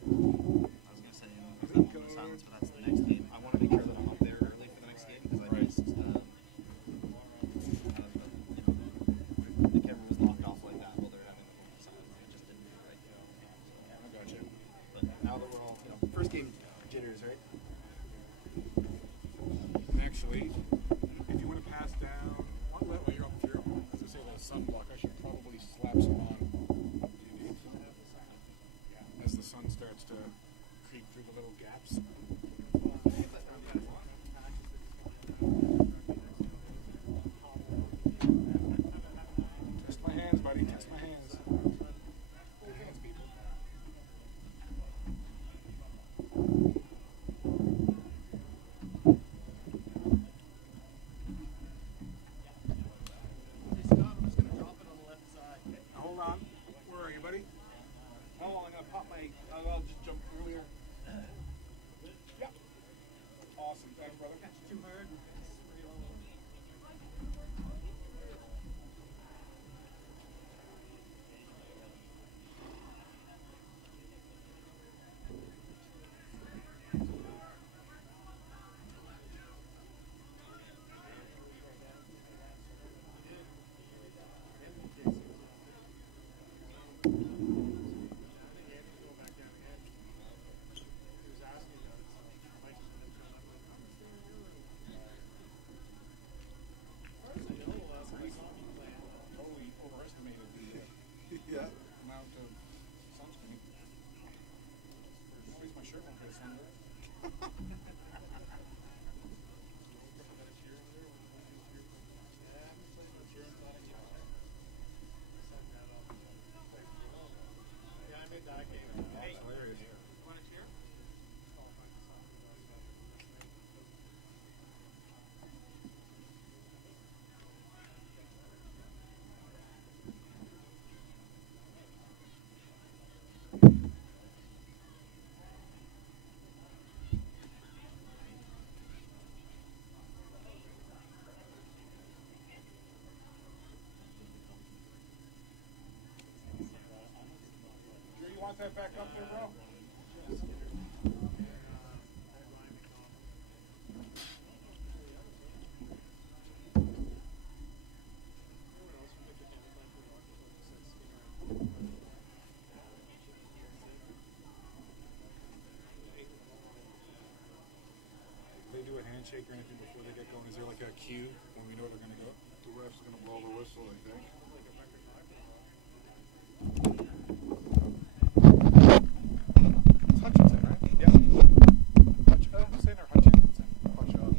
I was gonna say there's that moment of silence, but that's the next game. I want to make sure that I'm up there early for the next game because I missed. The camera was locked off like that while they're having a moment of silence. It just didn't feel right. I got you. But now that we're all, first game jitters, right? And actually, if you want to pass down, while you're up here, as I say, the sunblock, I should probably slap some on. As the sun starts to creep through the little gaps. Test my hands, buddy. Test my hands. Good hands, people. Hold on. Where are you, buddy? Oh, I'm gonna pop my. I'll just jump through here. Yeah. Awesome. Thanks, brother. Catch too hard. Totally overestimated the amount of sunscreen. At least my shirt won't get sunburned. That's hilarious. Sure you want that back up there, bro? They do a handshake or anything before they get going? Is there like a cue when we know they're going to go? The ref's going to blow the whistle, I think. It's Hutchinson, right? Yeah. Hutchinson or Hutchinson? Hutchinson.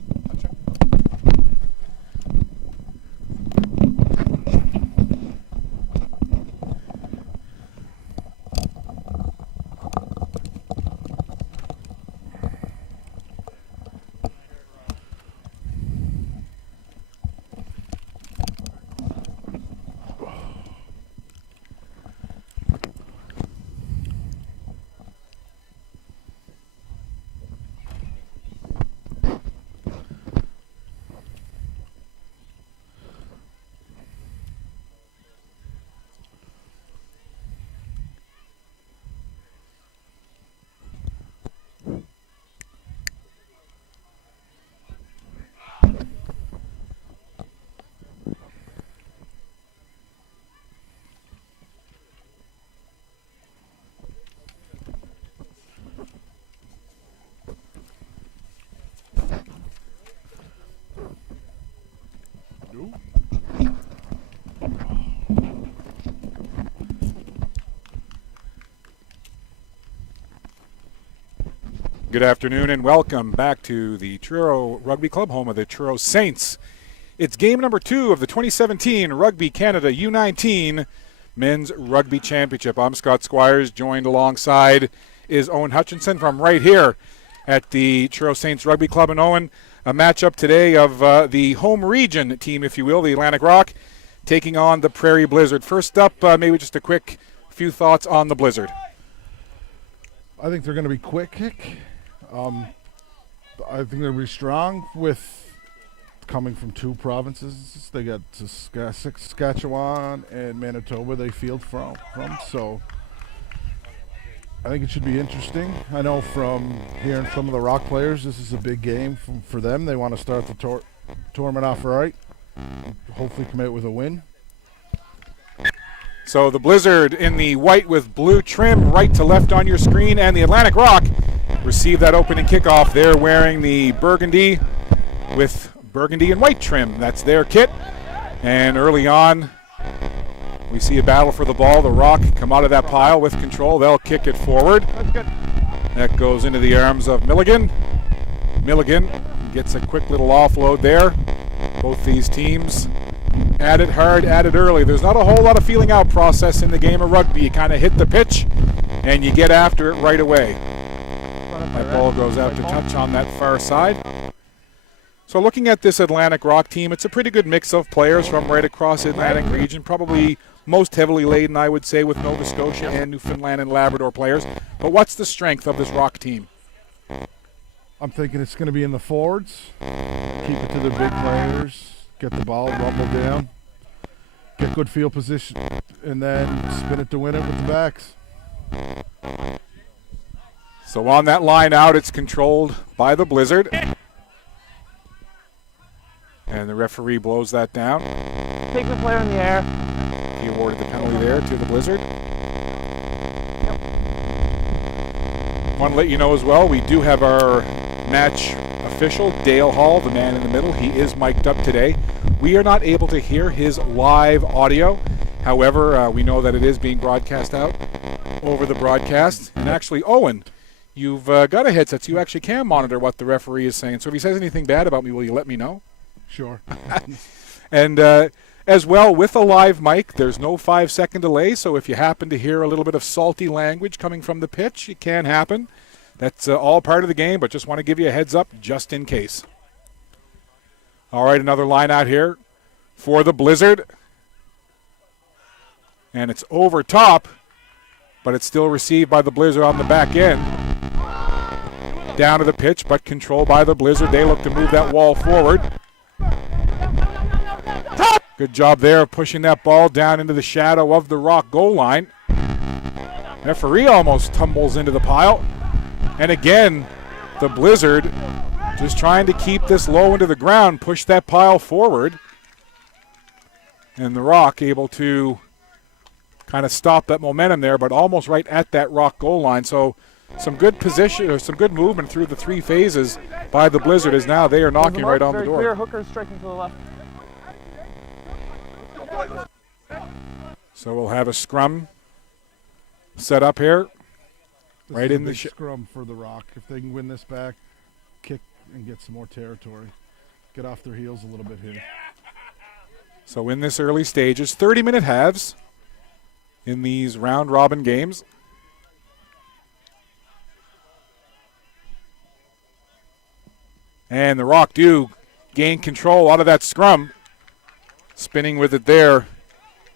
Good afternoon and welcome back to the Truro Rugby Club, home of the Truro Saints. It's game number 2 of the 2017 Rugby Canada U19 Men's Rugby Championship. I'm Scott Squires, joined alongside is Owen Hutchinson from right here at the Truro Saints Rugby Club. And Owen, a matchup today of the home region team, if you will, the Atlantic Rock, taking on the Prairie Blizzard. First up, maybe just a quick few thoughts on the Blizzard. I think they're going to be quick. I think they'll be strong with coming from 2 provinces. They got Saskatchewan and Manitoba they field from. So I think it should be interesting. I know from hearing some of the Rock players, this is a big game for them. They want to start the tournament off right. Hopefully come out with a win. So the Blizzard in the white with blue trim, right to left on your screen, and the Atlantic Rock receive that opening kickoff. They're wearing the burgundy with burgundy and white trim. That's their kit. And early on, we see a battle for the ball. The Rock come out of that pile with control. They'll kick it forward. That goes into the arms of Milligan. Milligan gets a quick little offload there. Both these teams at it hard, at it early. There's not a whole lot of feeling out process in the game of rugby. You kind of hit the pitch and you get after it right away. That ball goes out to touch on that far side. So looking at this Atlantic Rock team, it's a pretty good mix of players from right across the Atlantic region, probably most heavily laden, I would say, with Nova Scotia and Newfoundland and Labrador players. But what's the strength of this Rock team? I'm thinking it's going to be in the forwards. Keep it to the big players. Get the ball, rumble down. Get good field position, and then spin it to win it with the backs. So on that line out, it's controlled by the Blizzard. And the referee blows that down. Take the player in the air. He awarded the penalty there to the Blizzard. Want to let you know as well, we do have our match official, Dale Hall, the man in the middle. He is mic'd up today. We are not able to hear his live audio. However, we know that it is being broadcast out over the broadcast. And actually, Owen, you've got a headset, so you actually can monitor what the referee is saying. So if he says anything bad about me, will you let me know? Sure. And as well, with a live mic, there's no 5-second delay, so if you happen to hear a little bit of salty language coming from the pitch, it can happen. That's all part of the game, but just want to give you a heads up just in case. All right, another line out here for the Blizzard. And it's over top, but it's still received by the Blizzard on the back end. Down to the pitch, but controlled by the Blizzard. They look to move that wall forward. Good job there of pushing that ball down into the shadow of the Rock goal line. Referee almost tumbles into the pile. And again, the Blizzard just trying to keep this low into the ground, push that pile forward. And the Rock able to kind of stop that momentum there, but almost right at that Rock goal line. So some good position, or some good movement through the three phases by the Blizzard as now they are knocking right on the door. Clear, Hooker striking to the left. So we'll have a scrum set up here. This Right is in a the big scrum for the Rock. If they can win this back, kick and get some more territory. Get off their heels a little bit here. So in this early stages, 30-minute halves in these round-robin games. And the Rock do gain control out of that scrum. Spinning with it there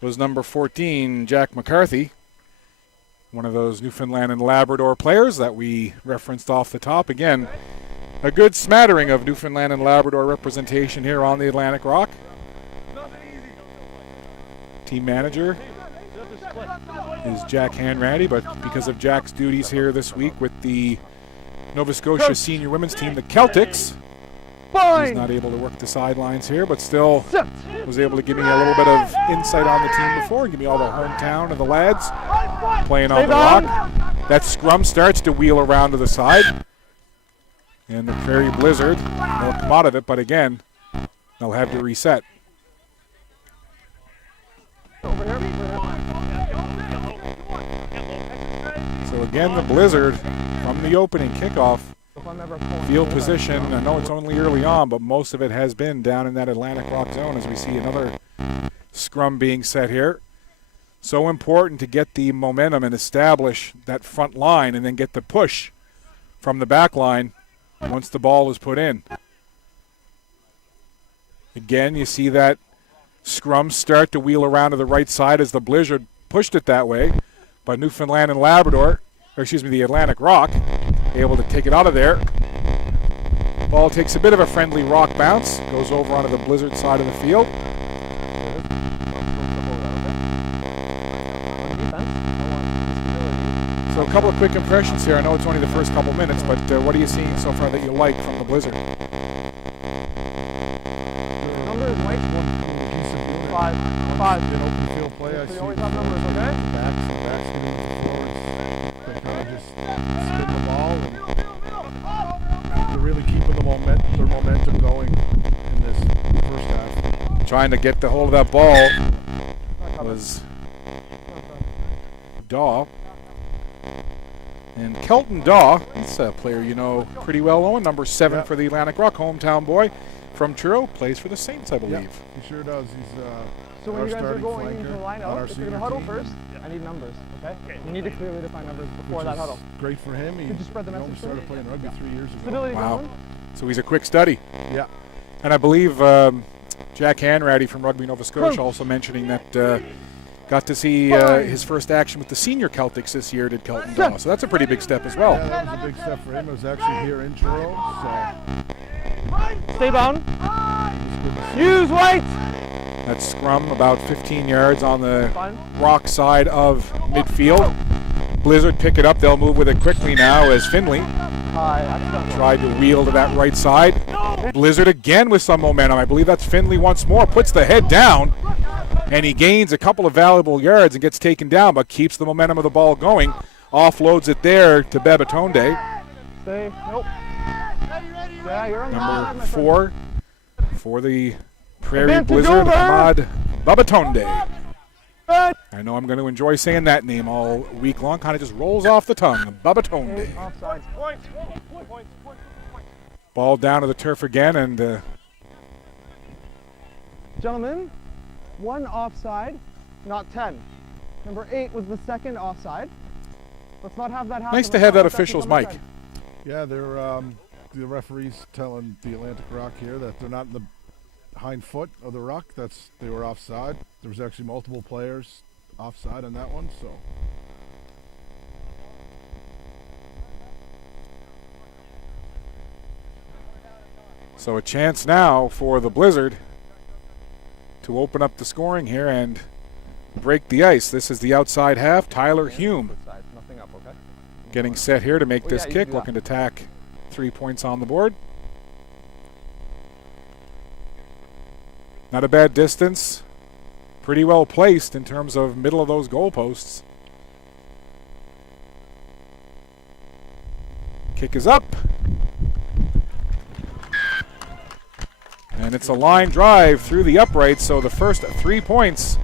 was number 14, Jack McCarthy, one of those Newfoundland and Labrador players that we referenced off the top. Again, a good smattering of Newfoundland and Labrador representation here on the Atlantic Rock. Team manager is Jack Hanratty, but because of Jack's duties here this week with the Nova Scotia senior women's team, the Celtics, he's not able to work the sidelines here, but still was able to give me a little bit of insight on the team before and give me all the hometown of the lads playing on the Rock. That scrum starts to wheel around to the side. And the Prairie Blizzard, they'll come out of it, but again, they'll have to reset. So again, the Blizzard from the opening kickoff. Field position, I know it's only early on, but most of it has been down in that Atlantic Rock zone as we see another scrum being set here. So important to get the momentum and establish that front line and then get the push from the back line once the ball is put in. Again, you see that scrum start to wheel around to the right side as the Blizzard pushed it that way, but Newfoundland and Labrador, or excuse me, the Atlantic Rock, able to take it out of there. Ball takes a bit of a friendly Rock bounce, goes over onto the Blizzard side of the field. So a couple of quick impressions here. I know it's only the first couple minutes, but what are you seeing so far that you like from the Blizzard? Number is white. Decent unit. Five. In open field play, I So see you always have numbers, okay? backs getting with the forwards. They kind of just spin the ball and they're really keeping their momentum going in this first half. Trying to get the hold of that ball was Daw. And Kelton Daw, he's a player you know pretty well, Owen, number 7 for the Atlantic Rock, hometown boy from Truro, plays for the Saints, I believe. Yeah, he sure does. He's So when our you guys are starting going into the flanker line on our out, if you're senior going to huddle team, first, I need numbers, okay? You need to clearly define numbers before which that is huddle. great for him. He Could you spread the only message for started me? playing rugby 3 years ago. Stability Wow. zone. So he's a quick study. Yeah. And I believe Jack Hanratty from Rugby Nova Scotia also mentioning that got to see his first action with the senior Celtics this year, did Kelton Daw. So that's a pretty big step as well. Yeah, that was a big step for him. It was actually here in Truro, so Stay down. it was good to see. Use white. That scrum about 15 yards on the Fine. Rock side of midfield. Blizzard pick it up. They'll move with it quickly now as Finley tried to wheel to that right side. Blizzard again with some momentum. I believe that's Finley once more. Puts the head down, and he gains a couple of valuable yards and gets taken down, but keeps the momentum of the ball going. Offloads it there to Babatonde. Stay. Nope. Yeah, you're on the Number line, my friend. 4 for the Prairie Advantage Blizzard, over. Ahmad Babatonde. I know I'm going to enjoy saying that name all week long. Kind of just rolls off the tongue. Babatonde. Offside. Ball down to the turf again, and Gentlemen, 1 offside, not 10. Number 8 was the second offside. Let's not have that happen. nice to have that official's mic. Yeah, they're the referees telling the Atlantic Rock here that they're not in the hind foot of the ruck. They were offside. There was actually multiple players offside on that one, so. So a chance now for the Blizzard to open up the scoring here and break the ice. This is the outside half. Tyler Hume Nothing up, okay? getting set here to make Oh, this yeah, you kick, do that. looking to tack 3 points on the board. Not a bad distance. Pretty well placed in terms of middle of those goalposts. Kick is up. And it's a line drive through the uprights, so the first 3 points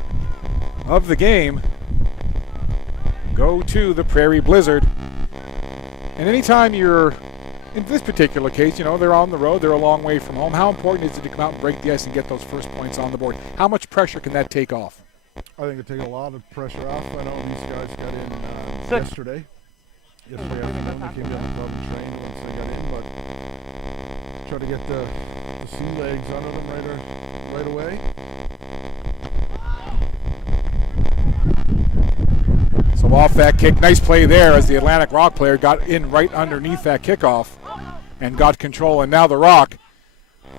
of the game go to the Prairie Blizzard. And anytime you're, in this particular case, you know, they're on the road, they're a long way from home, how important is it to come out and break the ice and get those first points on the board? How much pressure can that take off? I think it takes a lot of pressure off. I know these guys got in Six. yesterday. Yesterday afternoon they came down the club and trained once they got in, but try to get the sea legs under them right away. So off that kick, nice play there as the Atlantic Rock player got in right underneath that kickoff and got control. And now the Rock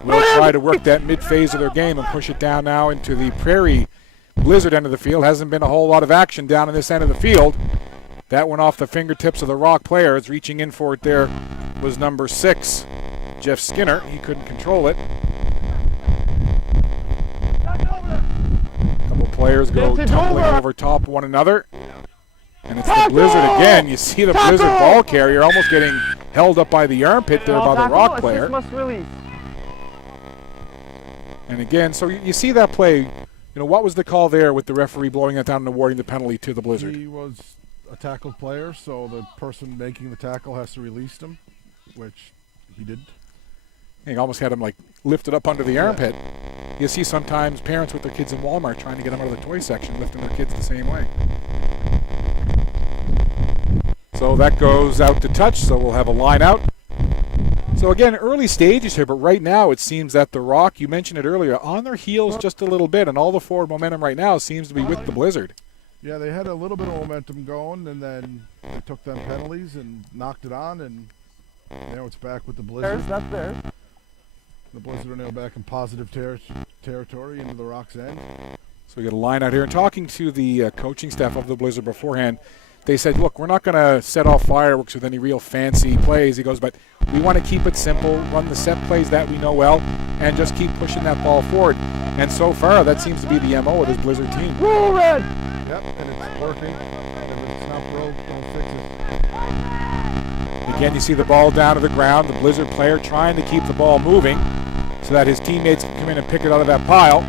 will try to work that mid-phase of their game and push it down now into the Prairie Blizzard end of the field. Hasn't been a whole lot of action down in this end of the field. That went off the fingertips of the Rock players. Reaching in for it there was number 6, Jeff Skinner. He couldn't control it. A couple players go tumbling over top of one another. And it's the Blizzard again. You see the Blizzard ball carrier almost getting held up by the armpit there by the Rock player. Must release. And again, so you see that play. You know, what was the call there with the referee blowing it down and awarding the penalty to the Blizzard? He was a tackled player, so the person making the tackle has to release him, which he didn't. He almost had him like lifted up under the armpit. You see sometimes parents with their kids in Walmart trying to get them out of the toy section, lifting their kids the same way. So that goes out to touch, so we'll have a line out. So again, early stages here, but right now it seems that the Rock, you mentioned it earlier, on their heels just a little bit, and all the forward momentum right now seems to be with the Blizzard. Yeah, they had a little bit of momentum going, and then they took them penalties and knocked it on, and now it's back with the Blizzard. That's theirs. The Blizzard are now back in positive territory into the Rock's end. So we get a line out here. And talking to the coaching staff of the Blizzard beforehand, they said, look, we're not going to set off fireworks with any real fancy plays. He goes, but we want to keep it simple, run the set plays that we know well, and just keep pushing that ball forward. And so far, that seems to be the MO of this Blizzard team. Roll red! Yep, and it's working. And if it's not broke, don't fix it. Again, you see the ball down to the ground. The Blizzard player trying to keep the ball moving so that his teammates can come in and pick it out of that pile.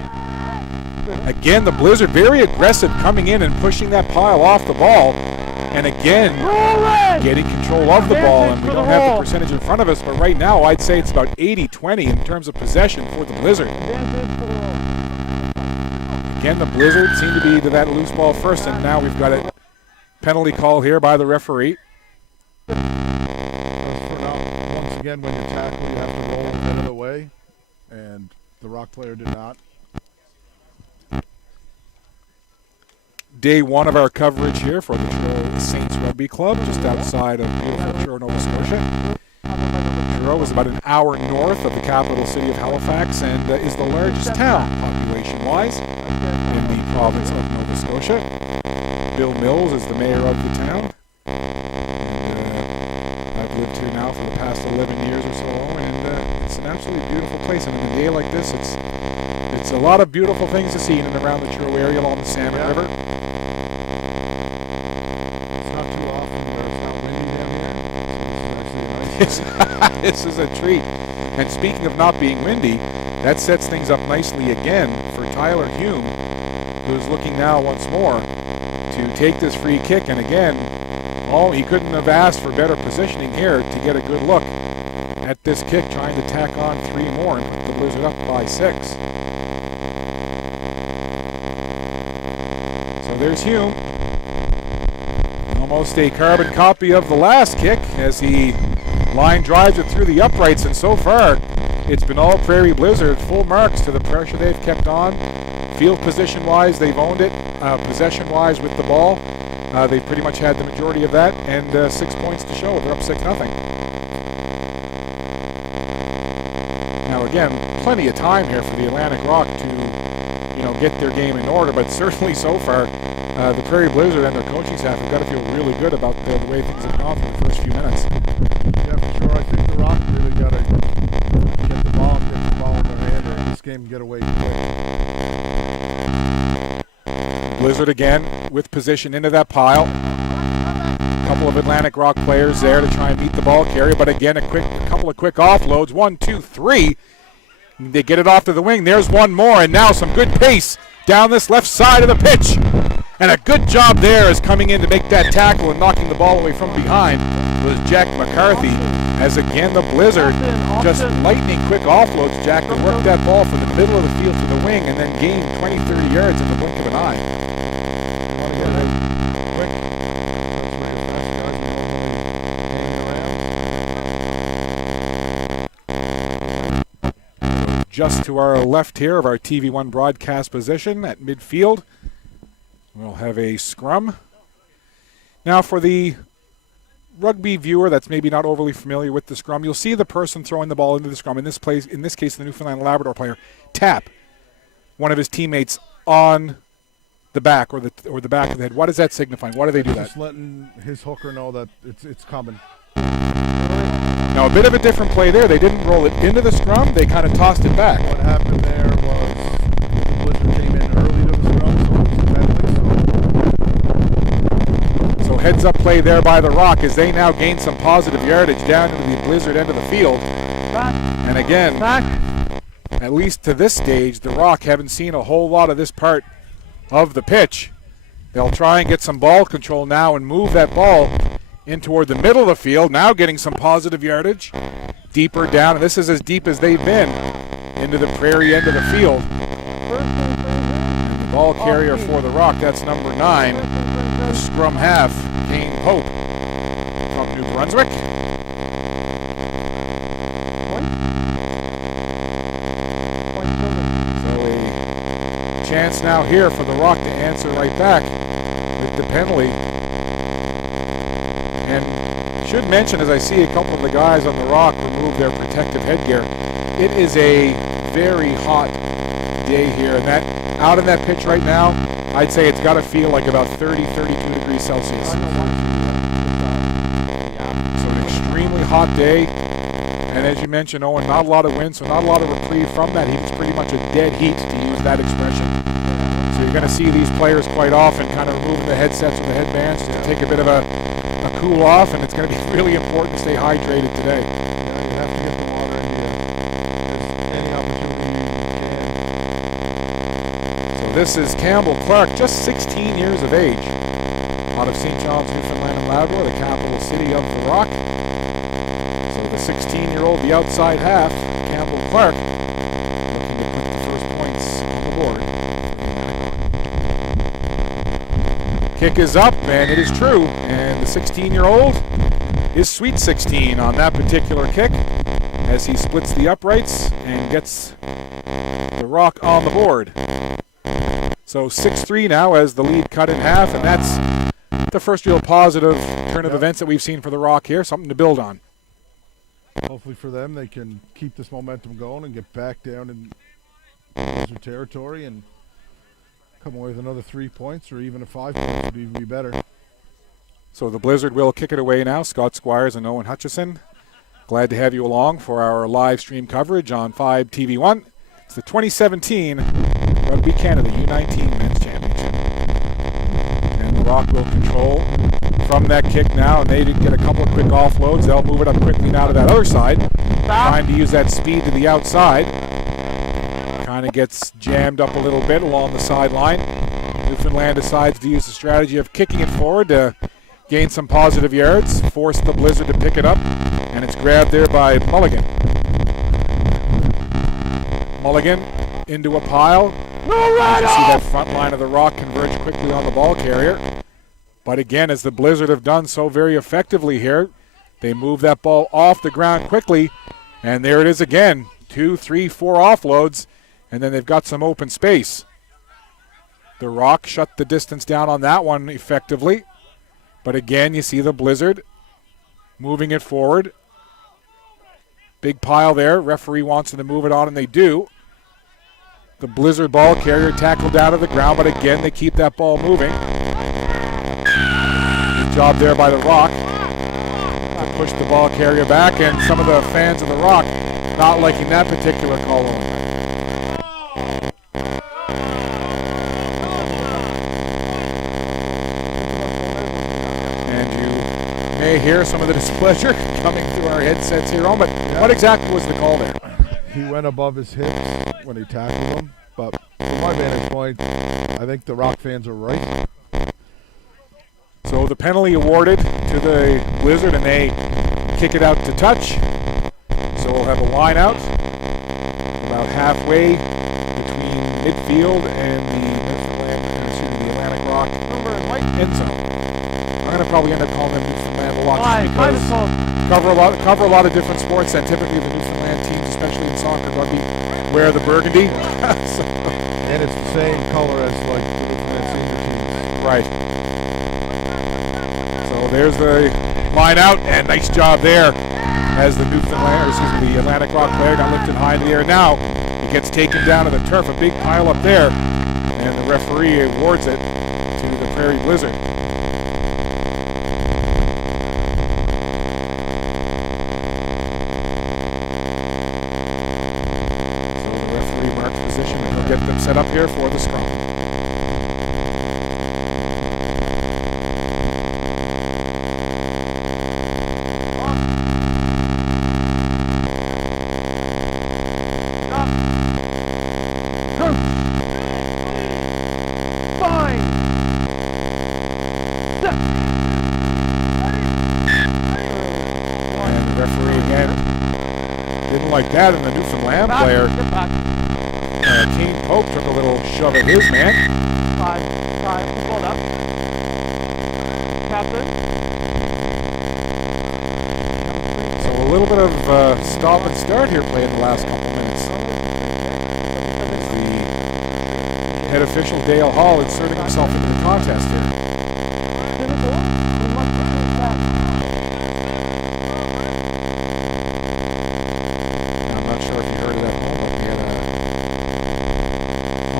Again, the Blizzard very aggressive coming in and pushing that pile off the ball. And again, getting control of the ball. And we don't have the percentage in front of us, but right now I'd say it's about 80-20 in terms of possession for the Blizzard. Again, the Blizzard seem to be to that loose ball first, and now we've got a penalty call here by the referee. Once again, when you tackle, you have to roll out of the way, and the Rock player did not. Day one of our coverage here for the Truro Saints Rugby Club, just outside of beautiful Truro, Nova Scotia. Truro is about an hour north of the capital city of Halifax and is the largest town, population-wise, in the province of Nova Scotia. Bill Mills is the mayor of the town. And, I've lived here now for the past 11 years or so, and it's an absolutely beautiful place. And on a day like this, it's a lot of beautiful things to see in and around the Truro area along the Salmon River. This is a treat. And speaking of not being windy, that sets things up nicely again for Tyler Hume, who's looking now once more to take this free kick. And again, he couldn't have asked for better positioning here to get a good look at this kick, trying to tack on 3 more and put the Blizzard up by 6. So there's Hume. Almost a carbon copy of the last kick as he line drives it through the uprights, and so far it's been all Prairie Blizzard. Full marks to the pressure they've kept on. Field position-wise, they've owned it. Possession-wise with the ball, they've pretty much had the majority of that, and 6 points to show. They're up 6-0. Now again, plenty of time here for the Atlantic Rock to, get their game in order, but certainly so far, the Prairie Blizzard and their coaching staff have got to feel really good about the way things have gone for the first few minutes. Yeah, for sure. I think the Rock really got to get the ball in their hand and this game get away quick. Blizzard again with position into that pile. A couple of Atlantic Rock players there to try and meet the ball carrier, but again a couple of quick offloads. 1, 2, 3. They get it off to the wing. There's one more, and now some good pace down this left side of the pitch. And a good job there is coming in to make that tackle and knocking the ball away from behind was Jack McCarthy. As again the Blizzard just lightning quick offloads Jack to work that ball from the middle of the field to the wing and then gain 20-30 yards in the blink of an eye. Just to our left here of our TV1 broadcast position at midfield, we'll have a scrum. Now for the rugby viewer that's maybe not overly familiar with the scrum, you'll see the person throwing the ball into the scrum, in this case the Newfoundland and Labrador player, tap one of his teammates on the back or the back of the head. What does that signify? Why do they do that? Just letting his hooker know that it's coming. Now, a bit of a different play there. They didn't roll it into the scrum. They kind of tossed it back. What happened there was the Blizzard came in early to the scrum, So heads-up play there by the Rock as they now gain some positive yardage down into the Blizzard end of the field. And again, at least to this stage, the Rock haven't seen a whole lot of this part of the pitch. They'll try and get some ball control now and move that ball in toward the middle of the field, now getting some positive yardage. Deeper down, and this is as deep as they've been, into the Prairie end of the field. And the ball carrier for the Rock, that's number 9, the scrum half, Kane Pope from New Brunswick. So a chance now here for the Rock to answer right back with the penalty. And should mention, as I see a couple of the guys on the Rock remove their protective headgear, it is a very hot day here. And that out in that pitch right now, I'd say it's got to feel like about 30, 32 degrees Celsius. So an extremely hot day. And as you mentioned, Owen, not a lot of wind, so not a lot of reprieve from that heat. It's pretty much a dead heat, to use that expression. So you're going to see these players quite often kind of removing the headsets or the headbands to take a bit of a cool off, and it's going to be really important to stay hydrated today. Yeah, you have to get the water in you. There's any opportunity you can. So this is Campbell Clark, just 16 years of age, out of St. John's, Newfoundland and Labrador, the capital city of the Rock. So the 16-year-old, the outside half, Campbell Clark, looking to put the first points on the board. Kick is up, and it is true. And the 16-year-old is sweet 16 on that particular kick as he splits the uprights and gets the Rock on the board. So 6-3 now as the lead cut in half, and that's the first real positive turn of events that we've seen for the Rock here, something to build on. Hopefully for them, they can keep this momentum going and get back down in Blizzard territory and come away with another 3 points, or even a 5 points would even be better. So the Blizzard will kick it away now. Scott Squires and Owen Hutchison. Glad to have you along for our live stream coverage on 5 TV1. It's the 2017 Rugby Canada U19 Men's Championship. And the Rock will control from that kick now, and they did get a couple of quick offloads. They'll move it up quickly now to that other side. Trying to use that speed to the outside. Kind of gets jammed up a little bit along the sideline. Newfoundland decides to use the strategy of kicking it forward to gain some positive yards, force the Blizzard to pick it up, and it's grabbed there by Mulligan. Mulligan into a pile. No, right, you see that front line of the Rock converge quickly on the ball carrier. But again, as the Blizzard have done so very effectively here, they move that ball off the ground quickly, and there it is again. 2, 3, 4 offloads, and then they've got some open space. The Rock shut the distance down on that one effectively. But again, you see the Blizzard moving it forward. Big pile there. Referee wants them to move it on, and they do. The Blizzard ball carrier tackled down to the ground, but again, they keep that ball moving. Good job there by the Rock to push the ball carrier back, and some of the fans of the Rock not liking that particular call. May hear some of the displeasure coming through our headsets here on, but what exactly was the call there? He went above his hips when he tackled him, but from my vantage point, I think the Rock fans are right. So the penalty awarded to the Blizzard, and they kick it out to touch. So we'll have a line out about halfway between midfield and the Atlantic Rock end zone. I'm going to probably end up calling them Newfoundland a lot because cover a lot of different sports, and typically the Newfoundland teams, especially in soccer, rugby, wear the burgundy. So, and it's the same color as like the Newfoundland senior teams. Right. So there's the line out, and nice job there as the the Atlantic Rock player got lifted high in the air. Now it gets taken down to the turf, a big pile up there, and the referee awards it to the Prairie Blizzard. Get them set up here for the scrum. And the referee again didn't like that, and the Newfoundland player Kane Pope took a little shove at his man. Five, hold up. Captain. So a little bit of stop and start here playing the last couple minutes. As the head official, Dale Hall, inserting himself into the contest here. I'm not sure if you heard it at home, but we had a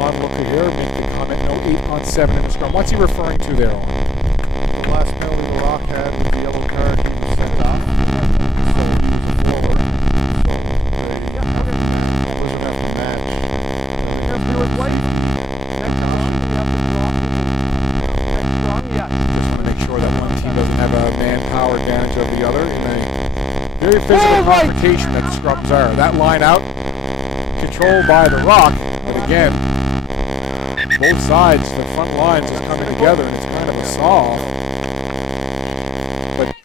onlooker here make the comment, no 8 on 7 in the scrum. What's he referring to there, Owen? The last penalty the Rock had with the yellow card, he was sent off. So he was a forward. So they Blizzard have to match. Just do it late. Next scrum, we have to draw. Next scrum, yes. Just want to make sure that one team doesn't have a manpower advantage of the other in a very physical confrontation that the scrums are. That line out, controlled by the Rock, but again, both sides, the front lines is coming together and it's kind of a saw. But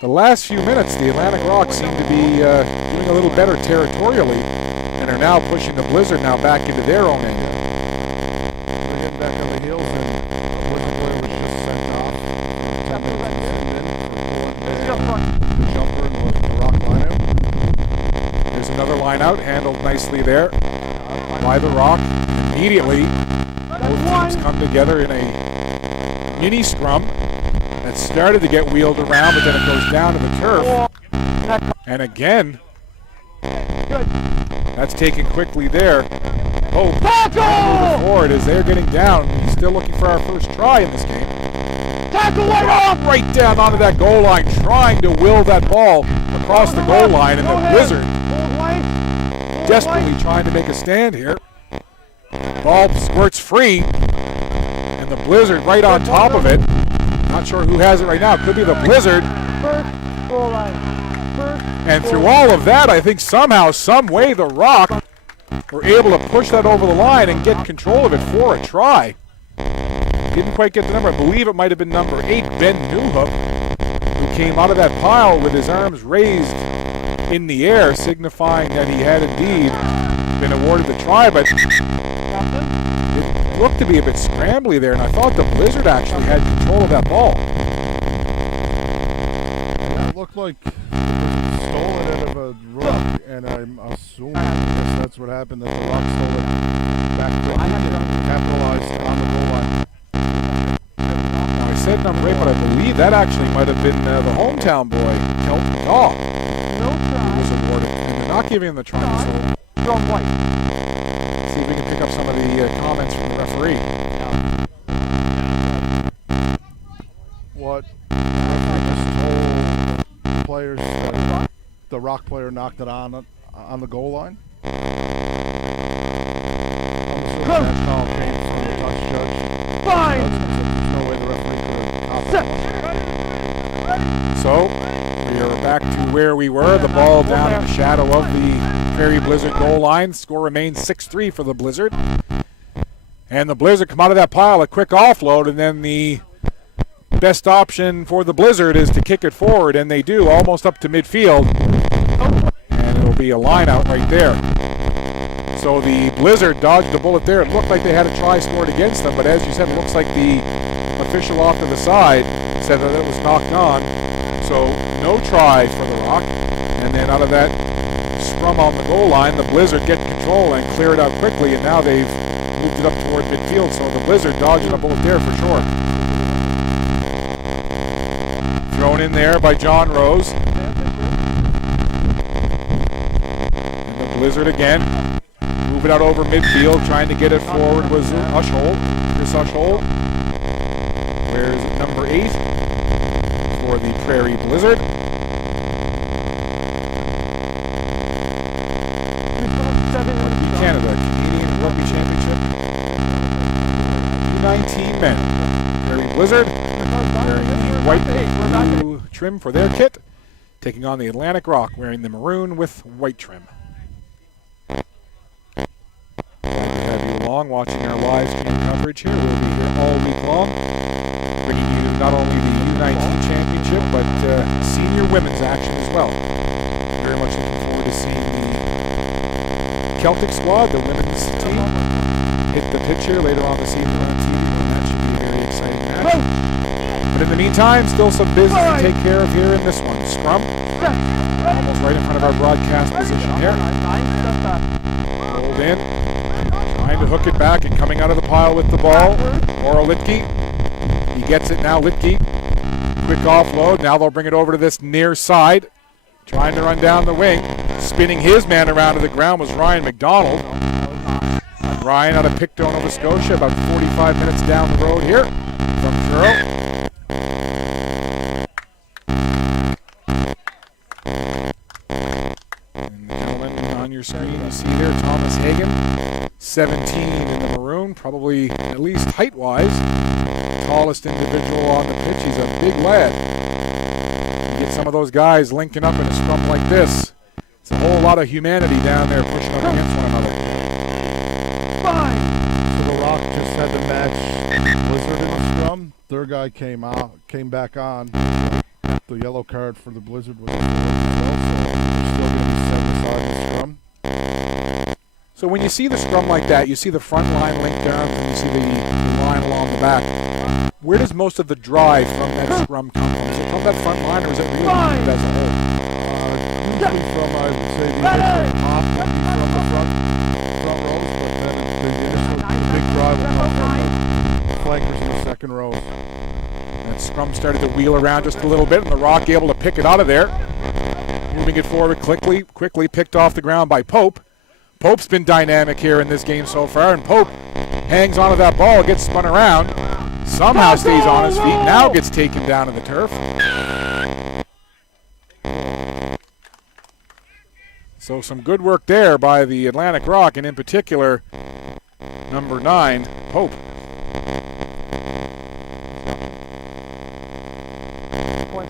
the last few minutes, the Atlantic Rock seem to be doing a little better territorially and are now pushing the Blizzard now back into their own end. They're getting back on the heels, and the Blizzard player was just sent off. 10 minutes in for pulling down the jumper and the Rock lineup. There's another line out, handled nicely there by the Rock. Immediately, both teams come together in a mini scrum that started to get wheeled around, but then it goes down to the turf. And again, that's taken quickly there. Oh, moving forward as they're getting down. He's still looking for our first try in this game. Tackle right Right down onto that goal line, trying to will that ball across the goal line, and the Blizzard desperately trying to make a stand here. Ball squirts free, and the Blizzard right on top of it. Not sure who has it right now. Could be the Blizzard. First goal line. And through all of that, I think somehow, some way, the Rock were able to push that over the line and get control of it for a try. Didn't quite get the number. I believe it might have been number 8, Ben Newhook, who came out of that pile with his arms raised in the air, signifying that he had indeed been awarded the try, but it looked to be a bit scrambly there, and I thought the Blizzard actually had control of that ball. Well, it looked like they stole it out of a Rook, and I'm assuming, I guess that's what happened, that the Rock stole it back quickly and capitalized on the goal line. Now, I said number 8, but I believe that actually might have been the hometown boy, Kelton Daw, who was awarded, and they're not giving him the try, so From White. see if we can pick up some of the comments from the referee. What just told the players that the Rock player knocked it on the goal line. I'm assuming that call came from the touch judge. Fine. There's no way the referee could have. So we are back to where we were. The ball down in the shadow of the Prairie Blizzard goal line. Score remains 6-3 for the Blizzard. And the Blizzard come out of that pile, a quick offload, and then the best option for the Blizzard is to kick it forward, and they do, almost up to midfield. And it'll be a line out right there. So the Blizzard dodged a bullet there. It looked like they had a try scored against them, but as you said, it looks like the official off to the side said that it was knocked on. So no try for the Rock. And then out of that scrum on the goal line, the Blizzard get control and clear it out quickly, and now they've moved it up toward midfield. So the Blizzard dodging a bullet there for sure. Thrown in there by John Rose. And the Blizzard again. Move it out over midfield. Trying to get it forward was Ushhold. Chris Ushhold. Where's number 8 for the Prairie Blizzard. Rugby Canada, Canadian Rugby Championship. U19 men. Prairie Blizzard wearing the white and blue trim for their kit, taking on the Atlantic Rock wearing the maroon with white trim. Glad to have you along watching our live stream coverage here. We'll be here all week long, bringing you not only the U19 championship, but senior women's action as well. Very much looking forward to seeing the Celtic squad, the women's team, hit the pitch here later on this evening on TV, and that should be a very exciting match. But in the meantime, still some business to take care of here in this one. Scrum, almost right in front of our broadcast position here. Rolled in, trying to hook it back and coming out of the pile with the ball. Mauro Litke, he gets it now, Litke. Quick offload, now they'll bring it over to this near side. Trying to run down the wing. Spinning his man around to the ground was Ryan McDonald. Ryan out of Pictou, Nova Scotia, about 45 minutes down the road here from Truro. And the gentleman on your screen, you see there, Thomas Hagen, 17 in the maroon, probably at least height-wise, tallest individual on the pitch. He's a big lad. You get some of those guys linking up in a scrum like this. It's a whole lot of humanity down there pushing up against one another. So the Rock just had to match Blizzard in the scrum. Their guy came back on. The yellow card for the Blizzard was as well, so they're still going to be set aside the scrum. So when you see the scrum like that, you see the front line linked down, and you see the line along the back. Where does most of the drive from that scrum come from? Is it from that front line, or is it really as a whole? Usually from, I would say, the initial half would be from the front rows, but then the big drive will come from the flankers in the second rows. And scrum started to wheel around just a little bit, and the Rock able to pick it out of there. Moving it forward quickly picked off the ground by Pope. Pope's been dynamic here in this game so far, and Pope hangs onto that ball, gets spun around, somehow stays on his feet, now gets taken down to the turf. So some good work there by the Atlantic Rock, and in particular, number 9, Pope.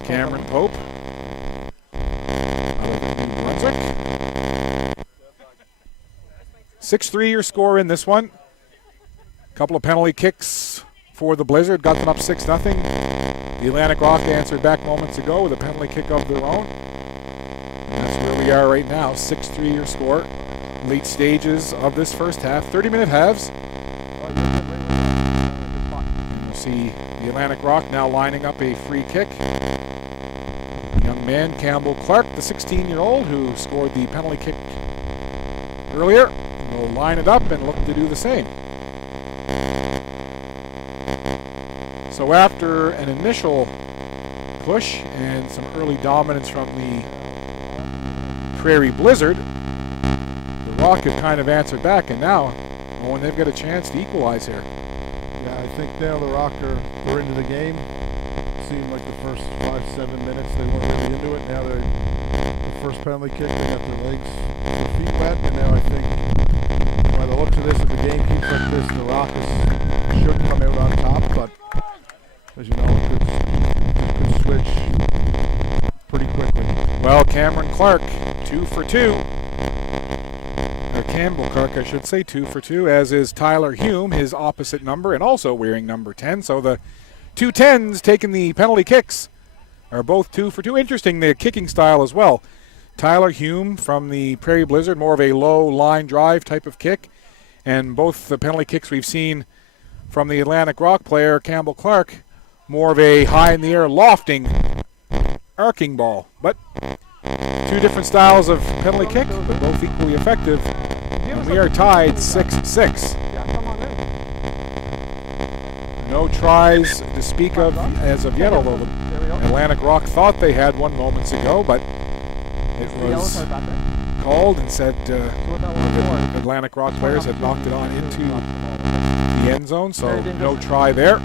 Cameron Pope out of New Brunswick. 6-3 your score in this one. Couple of penalty kicks for the Blizzard, got them up 6-0. The Atlantic Rock answered back moments ago with a penalty kick of their own. And that's where we are right now, 6-3 your score. Late stages of this first half, 30-minute halves. And we'll see the Atlantic Rock now lining up a free kick. Young man, Campbell Clark, the 16-year-old who scored the penalty kick earlier, will line it up and look to do the same. So after an initial push and some early dominance from the Prairie Blizzard, the Rock have kind of answered back, and now, Owen, they've got a chance to equalize here. Yeah, I think now the Rock they're into the game. Seemed like the first 5-7 minutes they weren't really into it. Now they're the first penalty kick, they got their legs, their feet wet, and now I think by the looks of this, if the game keeps like this, the Rock should come out on top, but as you know, it could switch pretty quickly. Well, Cameron Clark, 2 for 2. Or Campbell Clark, I should say, 2 for 2, as is Tyler Hume, his opposite number, and also wearing number 10. So the 2 10s taking the penalty kicks are both 2 for 2. Interesting, the kicking style as well. Tyler Hume from the Prairie Blizzard, more of a low line drive type of kick. And both the penalty kicks we've seen from the Atlantic Rock player, Campbell Clark, more of a high in the air lofting arcing ball. But 2 different styles of penalty kick, but both equally effective. And we are tied 6-6. No tries to speak of as of yet, although the Atlantic Rock thought they had one moments ago, but it was called and said the Atlantic Rock players had knocked it on into the end zone, so no try there.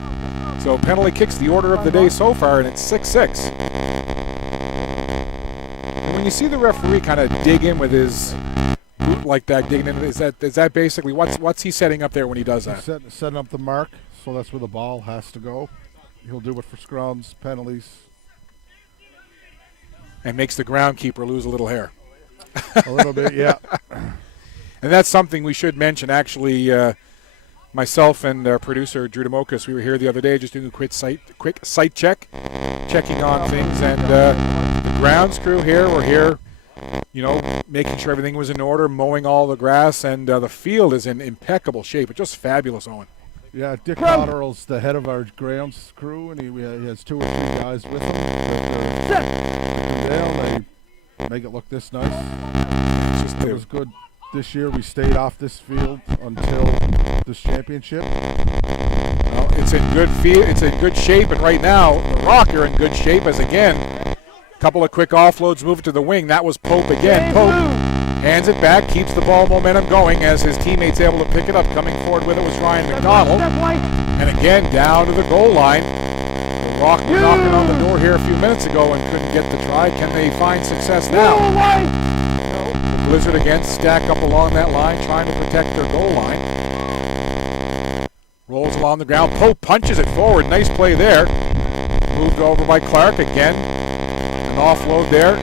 So penalty kicks the order of the day so far, and it's 6-6. And when you see the referee kind of dig in with his boot like that, digging in, is that basically what's he setting up there when he does that? He's setting up the mark, so that's where the ball has to go. He'll do it for scrums, penalties. And makes the groundkeeper lose a little hair. A little bit, yeah. And that's something we should mention, actually. Myself and our producer, Drew Demokas, we were here the other day just doing a quick site check, checking on things. And the grounds crew here were here, making sure everything was in order, mowing all the grass, and the field is in impeccable shape. It's just fabulous, Owen. Yeah, Dick Cotterell's the head of our grounds crew, and he has 2 or 3 guys with him. They make it look this nice. It was good. This year we stayed off this field until this championship. Well, it's in good shape, and right now the Rock are in good shape as again, a couple of quick offloads moved to the wing. That was Pope again. Pope Hands it back, keeps the ball momentum going as his teammate's able to pick it up. Coming forward with it was Ryan McDonald. And again, down to the goal line. The Rock were knocking on the door here a few minutes ago and couldn't get the try. Can they find success now? The Blizzard again stack up along that line, trying to protect their goal line. Rolls along the ground. Pope punches it forward. Nice play there. Moved over by Clark again. An offload there.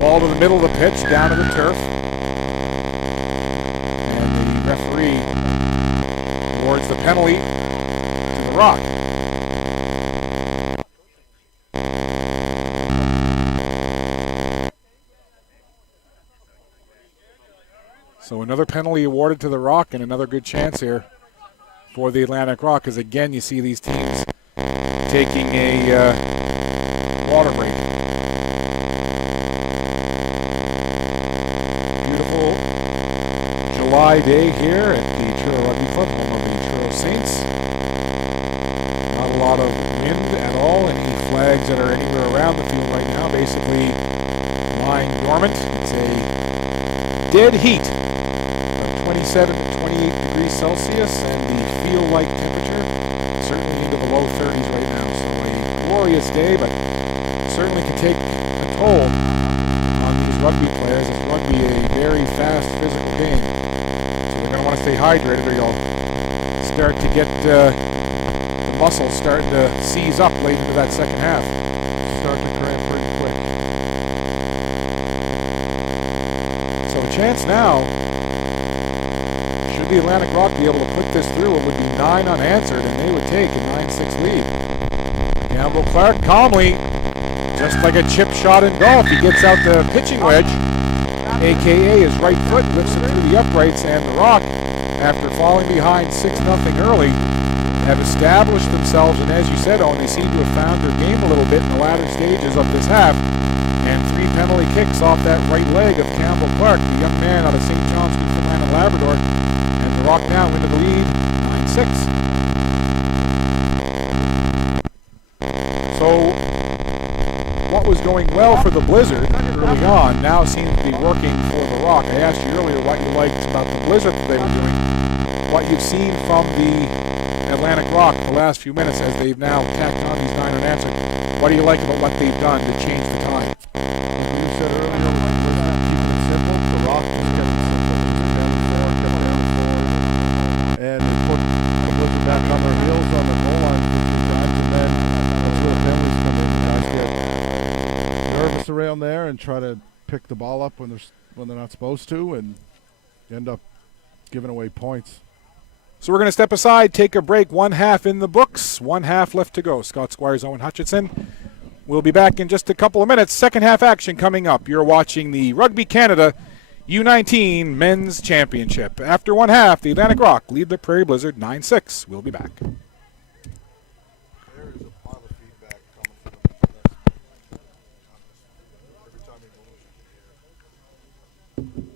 Ball to the middle of the pitch, down to the turf. And the referee awards the penalty to the Rock. So another penalty awarded to the Rock, and another good chance here for the Atlantic Rock, as again you see these teams taking a water break. Beautiful July day here at the Truro Rugby Club, home of the Truro Saints. Not a lot of wind at all. Any flags that are anywhere around the field right now basically lying dormant. It's a dead heat. 27 to 28 degrees Celsius, and the feel-like temperature certainly into the low 30s right now. So a glorious day, but certainly can take a toll on these rugby players. It's rugby a very fast physical game, so they're going to want to stay hydrated, or you'll start to get the muscles starting to seize up late into that second half. Start to cramp pretty quick. So a chance now. The Atlantic Rock be able to put this through, it would be 9 unanswered, and they would take a 9-6 lead. Campbell Clark calmly, just like a chip shot in golf, he gets out the pitching wedge, a.k.a. his right foot, lifts it through the uprights, and the Rock, after falling behind 6-0 early, have established themselves, and as you said, Owen, they seem to have found their game a little bit in the latter stages of this half, and 3 penalty kicks off that right leg of Campbell Clark, the young man out of St. John's, Newfoundland and Labrador. The Rock now into the lead, 9-6. So what was going well for the Blizzard early on now seems to be working for the Rock. I asked you earlier what you liked about the Blizzard that they were doing, what you've seen from the Atlantic Rock the last few minutes as they've now tacked on these 9 unanswered. What do you like about what they've done to change the time? Like you said earlier, keeping it simple. The Rock just kept it simple. And they put the Blizzard back on their heels on the goal line 50 times, and then that's where the penalties come in. Guys get nervous around there and try to pick the ball up when they're not supposed to, and you end up giving away points. So we're going to step aside, take a break. 1 half in the books, 1 half left to go. Scott Squires, Owen Hutchinson. We'll be back in just a couple of minutes. Second half action coming up. You're watching the Rugby Canada U19 Men's Championship. After 1 half, the Atlantic Rock lead the Prairie Blizzard 9-6. We'll be back. There is a pile of feedback coming from every time he moves.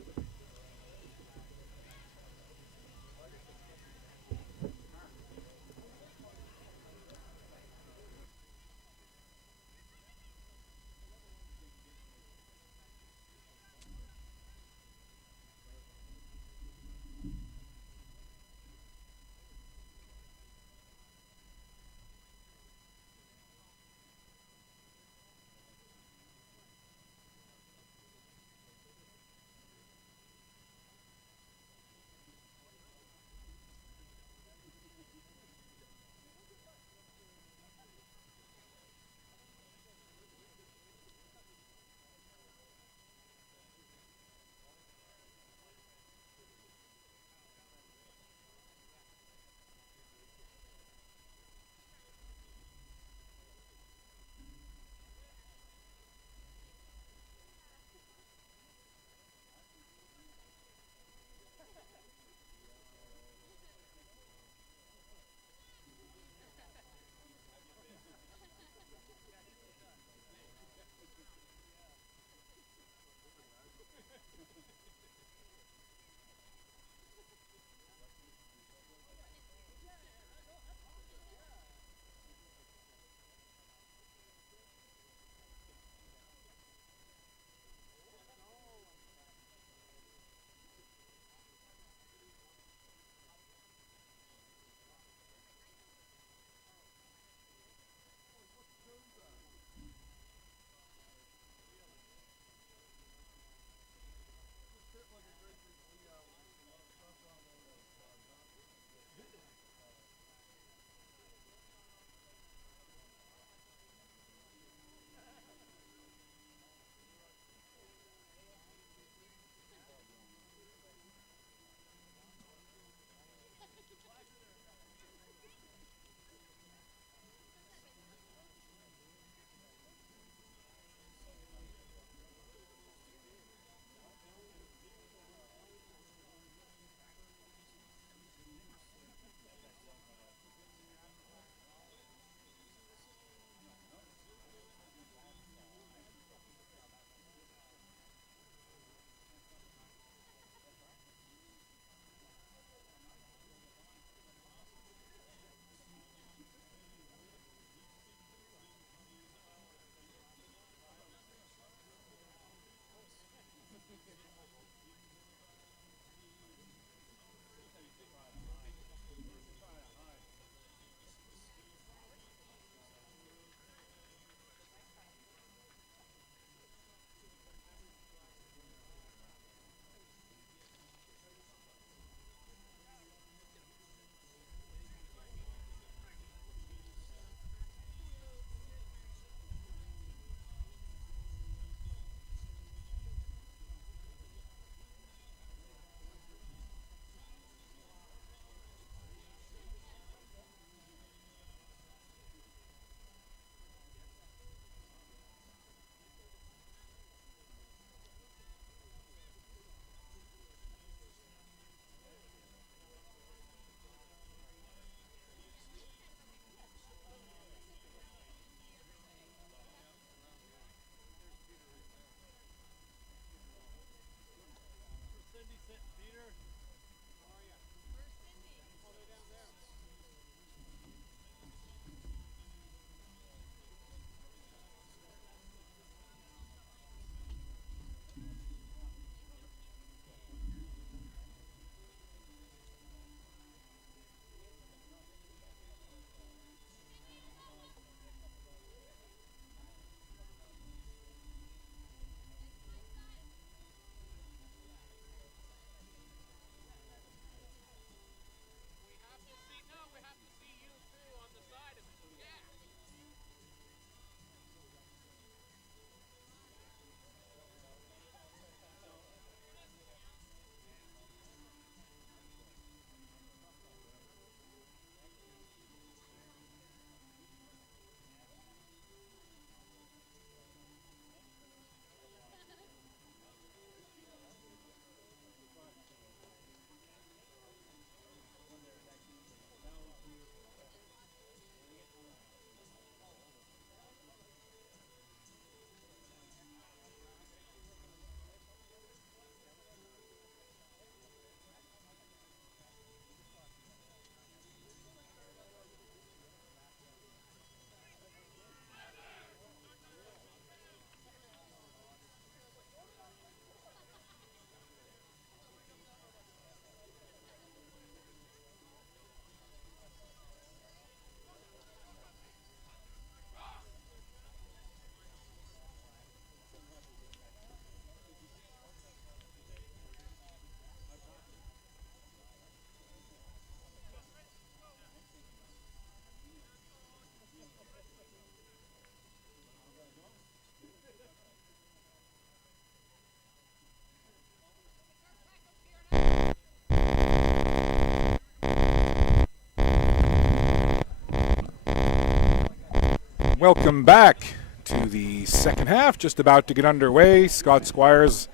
Welcome back to the second half, just about to get underway. Scott Squires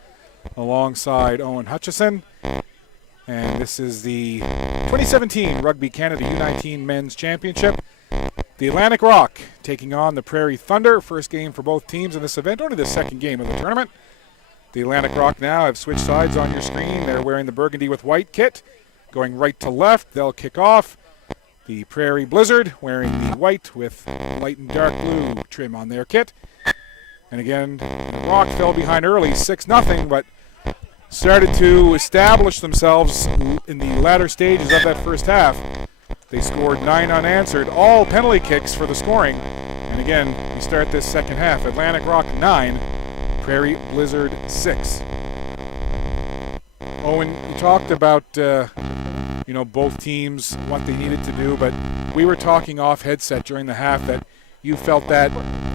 alongside Owen Hutchison. And this is the 2017 Rugby Canada U19 Men's Championship. The Atlantic Rock taking on the Prairie Thunder. First game for both teams in this event, only the second game of the tournament. The Atlantic Rock now have switched sides on your screen. They're wearing the burgundy with white kit. Going right to left, they'll kick off. The Prairie Blizzard wearing the white with light and dark blue trim on their kit. And again, the Rock fell behind early, 6-0, but started to establish themselves in the latter stages of that first half. They scored 9 unanswered, all penalty kicks for the scoring. And again, we start this second half. Atlantic Rock 9, Prairie Blizzard 6. Owen, you talked about both teams, what they needed to do, but we were talking off headset during the half that you felt that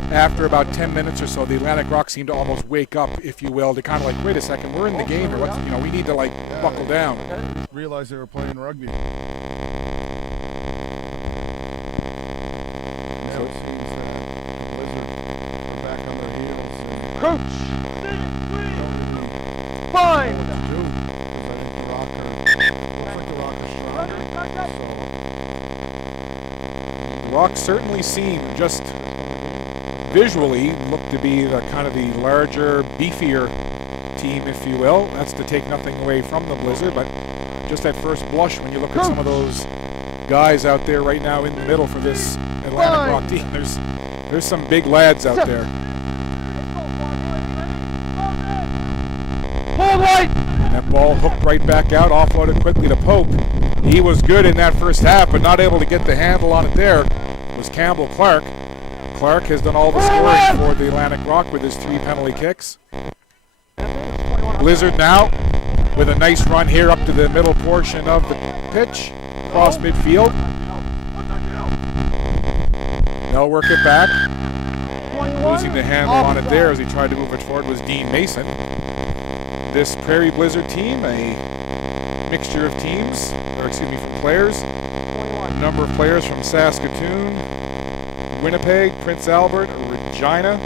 after about 10 minutes or so, the Atlantic Rock seemed to almost wake up, if you will, to kind of like, wait a second, we're in the game, or what's, we need to buckle down. Realize they were playing rugby. Now it seems that Blizzard are back on their heels. And Coach! don't Fine! really know what to do, because I think the Rock are stronger. The Rock certainly seemed, just visually, looked to be the kind of the larger, beefier team, if you will. That's to take nothing away from the Blizzard, but just at first blush, when you look at some of those guys out there right now in the middle for this Atlantic Rock team, there's some big lads out there. Hold right! That ball hooked right back out, offloaded quickly to Pope. He was good in that first half, but not able to get the handle on it there was Campbell Clark. Clark has done all the scoring for the Atlantic Rock with his 3 penalty kicks. Blizzard now with a nice run here up to the middle portion of the pitch, across midfield. They'll work it back. Losing the handle on it there as he tried to move it forward was Dean Mason. This Prairie Blizzard team, a mixture of teams, from players. A number of players from Saskatoon, Winnipeg, Prince Albert, Regina.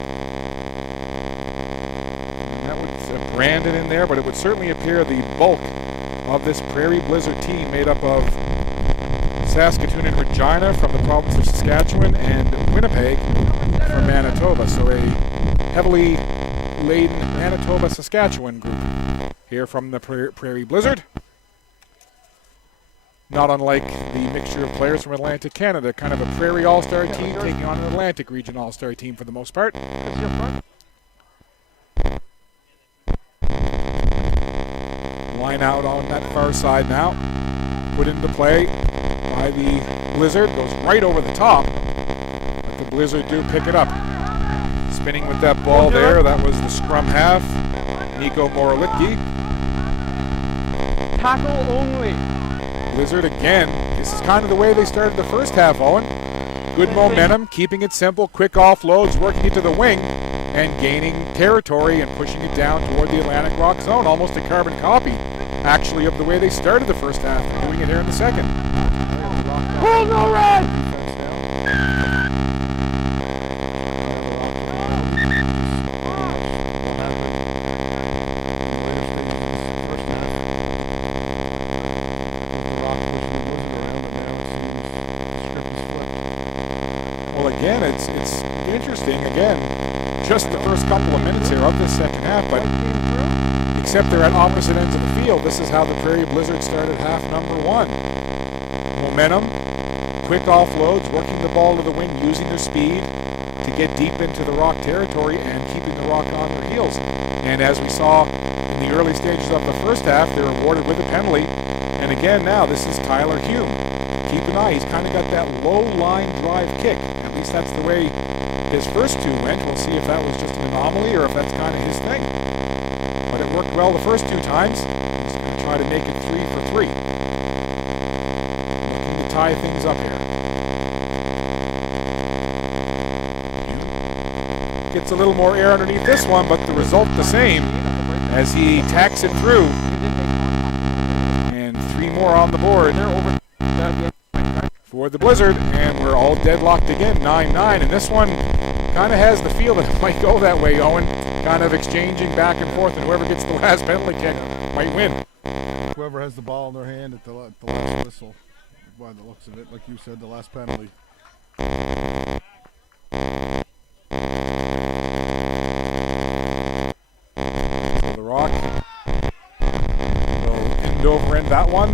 And that would Brandon in there, but it would certainly appear the bulk of this Prairie Blizzard team made up of Saskatoon and Regina from the province of Saskatchewan and Winnipeg from Manitoba. So a heavily laden Manitoba-Saskatchewan group here from the Prairie Blizzard. Not unlike the mixture of players from Atlantic Canada, kind of a Prairie All-Star team taking on an Atlantic Region All-Star team for the most part. Line out on that far side now. Put into play by the Blizzard. Goes right over the top. But the Blizzard do pick it up. Spinning with that ball there. That was the scrum half. Nico Moralitki. Tackle only. Blizzard again. This is kind of the way they started the first half, Owen. Good momentum, keeping it simple, quick offloads, working it to the wing, and gaining territory and pushing it down toward the Atlantic Rock zone. Almost a carbon copy, actually, of the way they started the first half. They're doing it here in the second. Pull no red! Again, it's interesting, just the first couple of minutes here of this second half, but except they're at opposite ends of the field, this is how the Prairie Blizzard started half number 1. Momentum, quick offloads, working the ball to the wing, using their speed to get deep into the Rock territory and keeping the Rock on their heels. And as we saw in the early stages of the first half, they're rewarded with a penalty. And again now, this is Tyler Hume. Keep an eye, he's kind of got that low line drive kick. At least that's the way his first 2 went. We'll see if that was just an anomaly or if that's kind of his thing. But it worked well the first 2 times. He's going to try to make it 3 for 3. Looking to tie things up here. Gets a little more air underneath this one, but the result the same as he tacks it through. And 3 more on the board for the Blizzard, and we're all deadlocked again, 9-9, and this one kind of has the feel that it might go that way, Owen, kind of exchanging back and forth, and whoever gets the last penalty kick might win. Whoever has the ball in their hand at the last whistle, by the looks of it, like you said, the last penalty. So the Rock will end over in that one.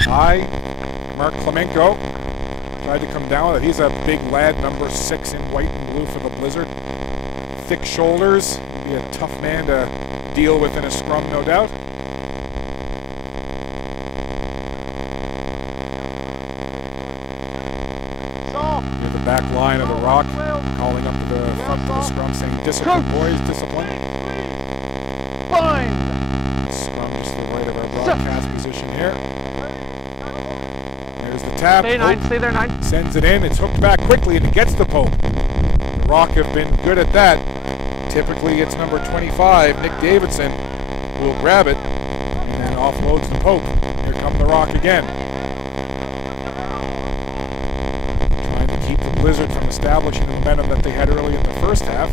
High. Mark Klemenko tried to come down with it. He's a big lad, number 6 in white and blue for the Blizzard. Thick shoulders. He'll be a tough man to deal with in a scrum, no doubt. Near the back line of the Rock, calling up to the front of the scrum, saying, "Discipline, boys, discipline." Bind! Scrum just to the right of our broadcast position here. There's the tap. Stay 9, Pope stay there 9. sends it in. It's hooked back quickly, and it gets the Pope. The Rock have been good at that. Typically, it's number 25, Nick Davidson, who will grab it and then offloads the Pope. Here come the Rock again. Trying to keep the Blizzard from establishing the momentum that they had early in the first half.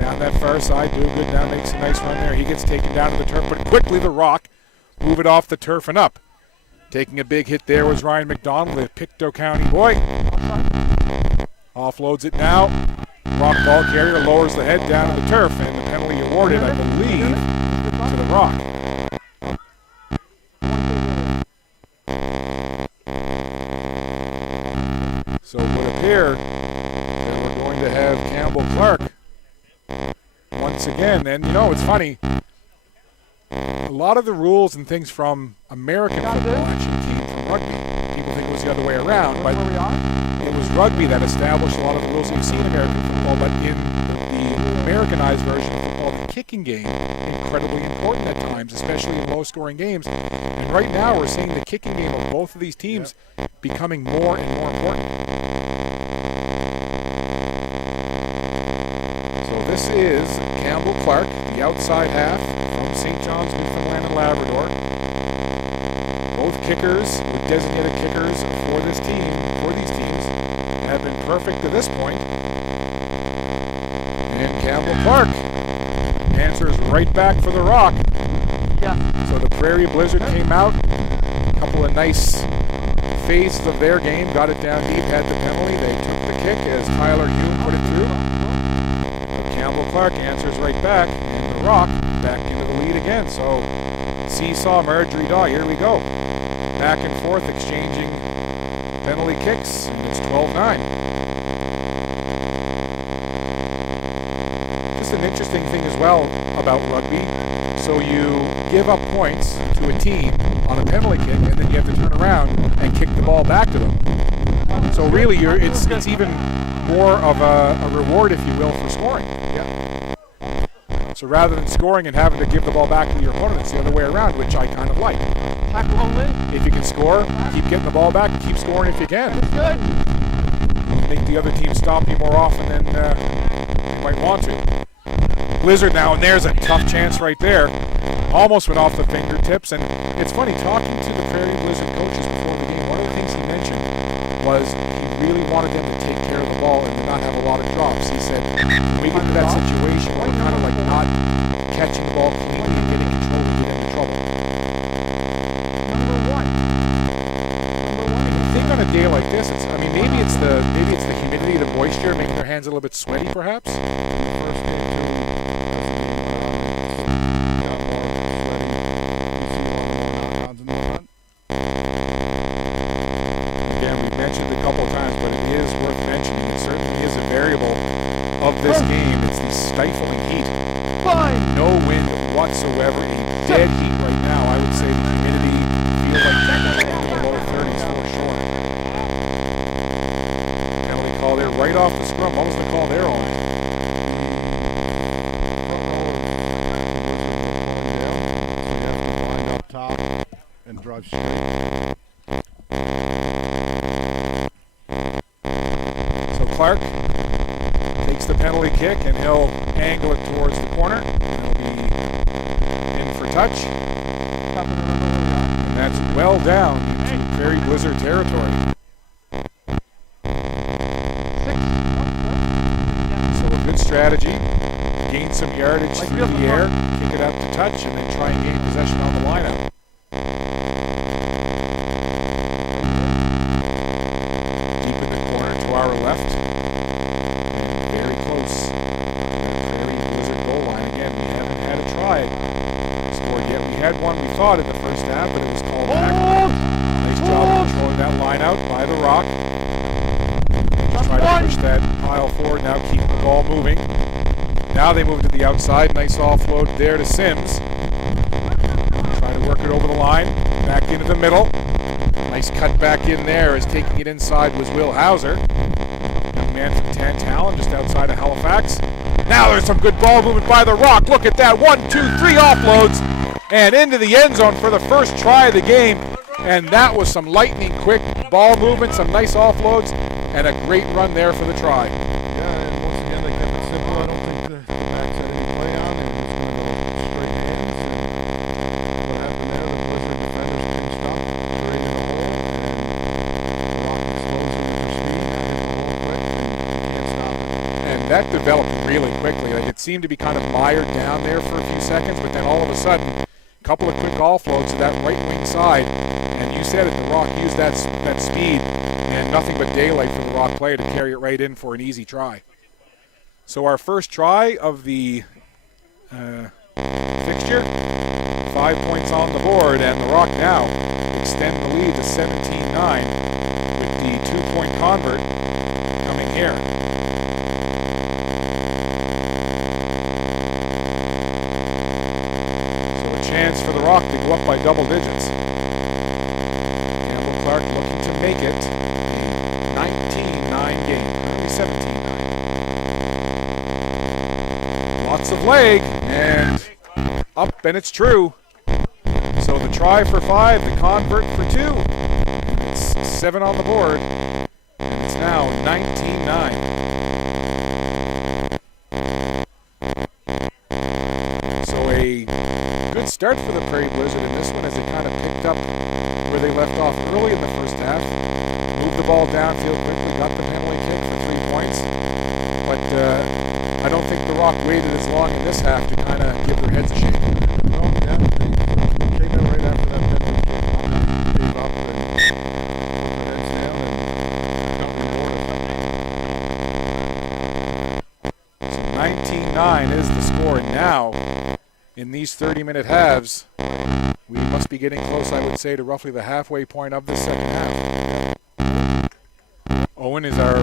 Down that far side, Blue Good now makes a nice run there. He gets taken down to the turf, but quickly the Rock move it off the turf and up. Taking a big hit there was Ryan McDonald, a Pictou County boy. Offloads it now. Rock ball carrier lowers the head down to the turf, and the penalty awarded, I believe, to the Rock. So it would appear that we're going to have Campbell Clark once again. And, you know, it's funny. A lot of the rules and things from American football actually came from rugby. People think it was the other way around, but it was rugby that established a lot of the rules that you see in American football. But in the Americanized version of football, the kicking game, incredibly important at times, especially in low-scoring games. And right now we're seeing the kicking game of both of these teams becoming more and more important. So this is Campbell Clark, the outside half from St. John's, Newfoundland and Labrador. Both kickers, the designated kickers for this team, for these teams, have been perfect to this point. And Campbell Clark answers right back for the Rock. Yeah. So the Prairie Blizzard came out, a couple of nice phases of their game, got it down deep, had the penalty. They took the kick as Tyler Hume put it through. So Campbell Clark answers right back, and the Rock back into the lead again. So seesaw, Marjorie Daw, here we go. Back and forth, exchanging penalty kicks, and it's 12-9. Just an interesting thing as well about rugby. So you give up points to a team on a penalty kick, and then you have to turn around and kick the ball back to them. So really, it's even more of a reward, if you will, for scoring. So rather than scoring and having to give the ball back to your opponent, it's the other way around, which I kind of like. Tackle only. If you can score, keep getting the ball back, keep scoring if you can. That's good. Make the other team stop you more often than you might want to. Blizzard now, and there's a tough chance right there. Almost went off the fingertips, and it's funny, talking to the Prairie Blizzard coaches before the game, one of the things he mentioned was he really wanted them to take care of the ball and to not have a lot of drops. He said, when we get to that situation where we're kind of like not catching the ball cleanly and getting control, we get into trouble. Number one. And the thing on a day like this, maybe it's the humidity, the moisture, making their hands a little bit sweaty perhaps. First game, too. Got more sweaty. You see a lot more knock-ons in the front. Again, we've mentioned it a couple of times, but it is worth mentioning. It certainly is a variable of this game. It's the stifling heat. Fine. No wind whatsoever. A dead heat right now. I would say the humidity feels like technically in the low 30s for sure. Penalty call there right off the scrum. What was the call there on? Line up top and drive straight. So Clark takes the penalty kick and he'll angle it towards the corner. He'll be in for touch. And that's well down into Prairie Blizzard Blizzard territory. So a good strategy. Gain some yardage through the air, kick it out to touch, and then try and gain possession on the lineup. Deep in the corner to our left. And very close to the Prairie Blizzard goal line. Again, we haven't had a try scored yet. We had one, we thought, in the first half, but it was called back. Nice job of controlling that line out by the Rock. Just try to push that pile forward now, keep the ball moving. Now they move to the outside. Nice offload there to Sims. Try to work it over the line. Back into the middle. Nice cut back in there as taking it inside was Will Hauser. Young man from Tantallon just outside of Halifax. Now there's some good ball movement by the Rock. Look at that. 1, 2, 3 offloads. And into the end zone for the first try of the game. And that was some lightning quick ball movement, some nice offloads, and a great run there for the try. Yeah, and once again, they kept it simple. I don't think the backs had any play on it. It was going to go straight hands. And what happened there, the Blizzard defenders pinched up, straight in the hole, and Rock exploded with their speed, got hit the hole quick, and can't stop it. And that developed really quickly. Like, it seemed to be kind of mired down there for a few seconds, but then all of a sudden, a couple of quick offloads to that right wing side. And you said it, the Rock used that speed and nothing but daylight for the Rock player to carry it right in for an easy try. So our first try of the fixture, 5 points on the board, and the Rock now extend the lead to 17-9 with the 2-point convert coming here. So a chance for the Rock to go up by double digits. Clark looking to make it a 19-9 game, only 17-9. Lots of leg, and up, and it's true. So the try for 5, the convert for 2. It's 7 on the board, and it's now 19-9. So a good start for the Prairie Blizzard in this one as they kind of picked up where they left off early in the first half. Moved the ball downfield quickly, got the penalty kick for 3 points. But I don't think the Rock waited as long in this half to kind of give their heads a shake. Oh, yeah, they came in right after that penalty kick, gave up and put their heads down and got rewarded. So 19-9 is the score. And now, in these 30-minute halves, we must be getting close, I would say, to roughly the halfway point of the second half. Owen is our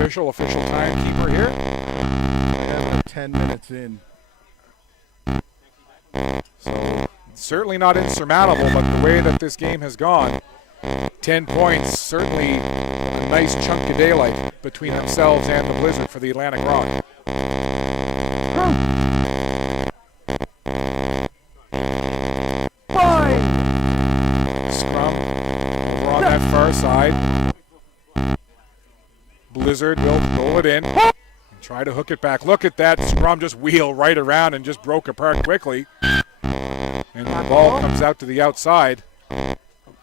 official timekeeper here. And 10 minutes in. So certainly not insurmountable, but the way that this game has gone, 10 points, certainly a nice chunk of daylight between themselves and the Blizzard for the Atlantic Rock. Scrum over on that far side. Blizzard will roll it in and try to hook it back. Look at that scrum just wheel right around and just broke apart quickly. And the ball comes out to the outside.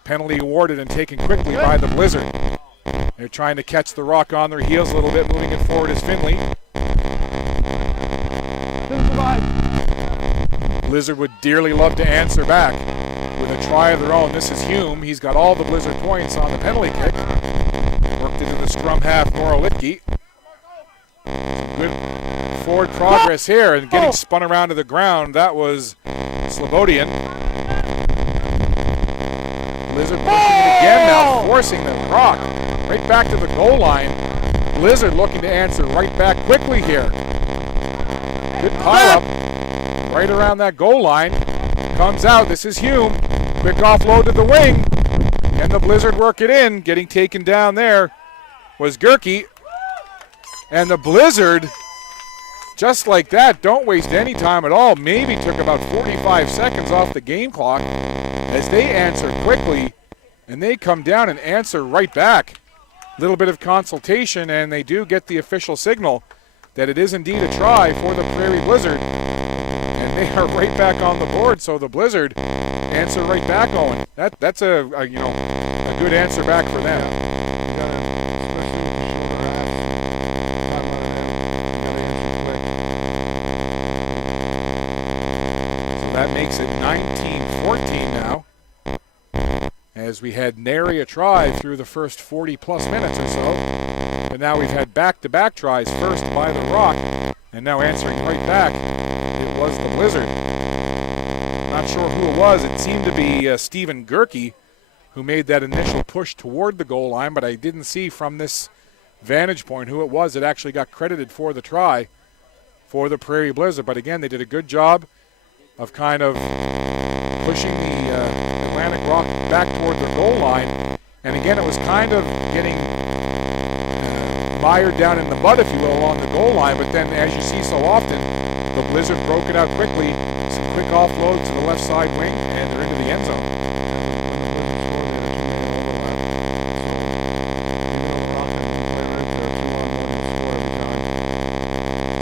Penalty awarded and taken quickly by the Blizzard. They're trying to catch the Rock on their heels a little bit, moving it forward is Finley. Blizzard would dearly love to answer back with a try of their own. This is Hume. He's got all the Blizzard points on the penalty kick. Worked into the scrum half, Morolitki. Good forward progress here and getting spun around to the ground. That was Slobodian. Blizzard pushing it again now, forcing the Rock right back to the goal line. Blizzard looking to answer right back quickly here. Good pile up right around that goal line. Comes out. This is Hume. Quick offload to the wing. And the Blizzard work it in. Getting taken down there was Gerke. And the Blizzard, just like that, don't waste any time at all. Maybe took about 45 seconds off the game clock as they answer quickly. And they come down and answer right back. A little bit of consultation, and they do get the official signal that it is indeed a try for the Prairie Blizzard. And they are right back on the board, so the Blizzard answer right back, Owen. That's a a good answer back for them. You gotta, especially with the shorter hats, time running in, you gotta answer quick. So that makes it 19-14 now, as we had nary a try through the first 40-plus minutes or so. And now we've had back-to-back tries, first by the Rock, and now answering right back, it was the Blizzard. Not sure who it was. It seemed to be Stephen Gerke who made that initial push toward the goal line, but I didn't see from this vantage point who it was that actually got credited for the try for the Prairie Blizzard. But again, they did a good job of kind of pushing the Atlantic Rock back toward the goal line. And again, it was kind of getting mired down in the mud, if you will, along the goal line. But then, as you see so often, the Blizzard broke it out quickly. Some quick offload to the left side wing, and they're into the end zone.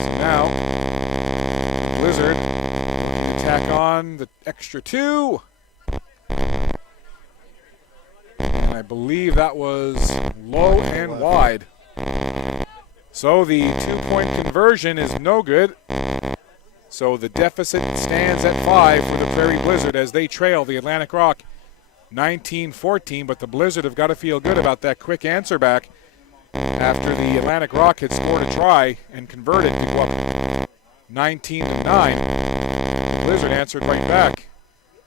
So now, Blizzard looking to tack on the extra two. And I believe that was low and wide. So the two-point conversion is no good. So the deficit stands at 5 for the Prairie Blizzard as they trail the Atlantic Rock 19-14. But the Blizzard have got to feel good about that quick answer back after the Atlantic Rock had scored a try and converted to go up 19-9. The Blizzard answered right back.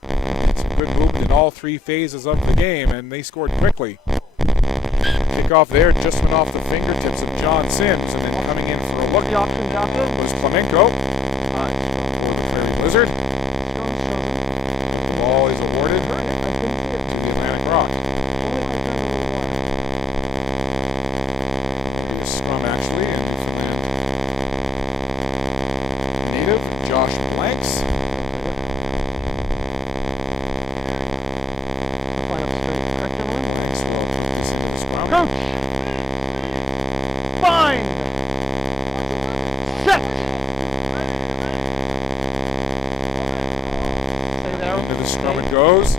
Some good movement in all three phases of the game, and they scored quickly. Kickoff there just went off the fingertips of John Sims, and then coming in for a look was Clemenco for the Prairie Blizzard. The ball is awarded to the Atlantic Rock. It'll be a scrum actually, and Newfoundland native Josh Blanks. Blanks will put this into the scrum. Coach! Fine! Set! Stay there. Into the scrum it goes.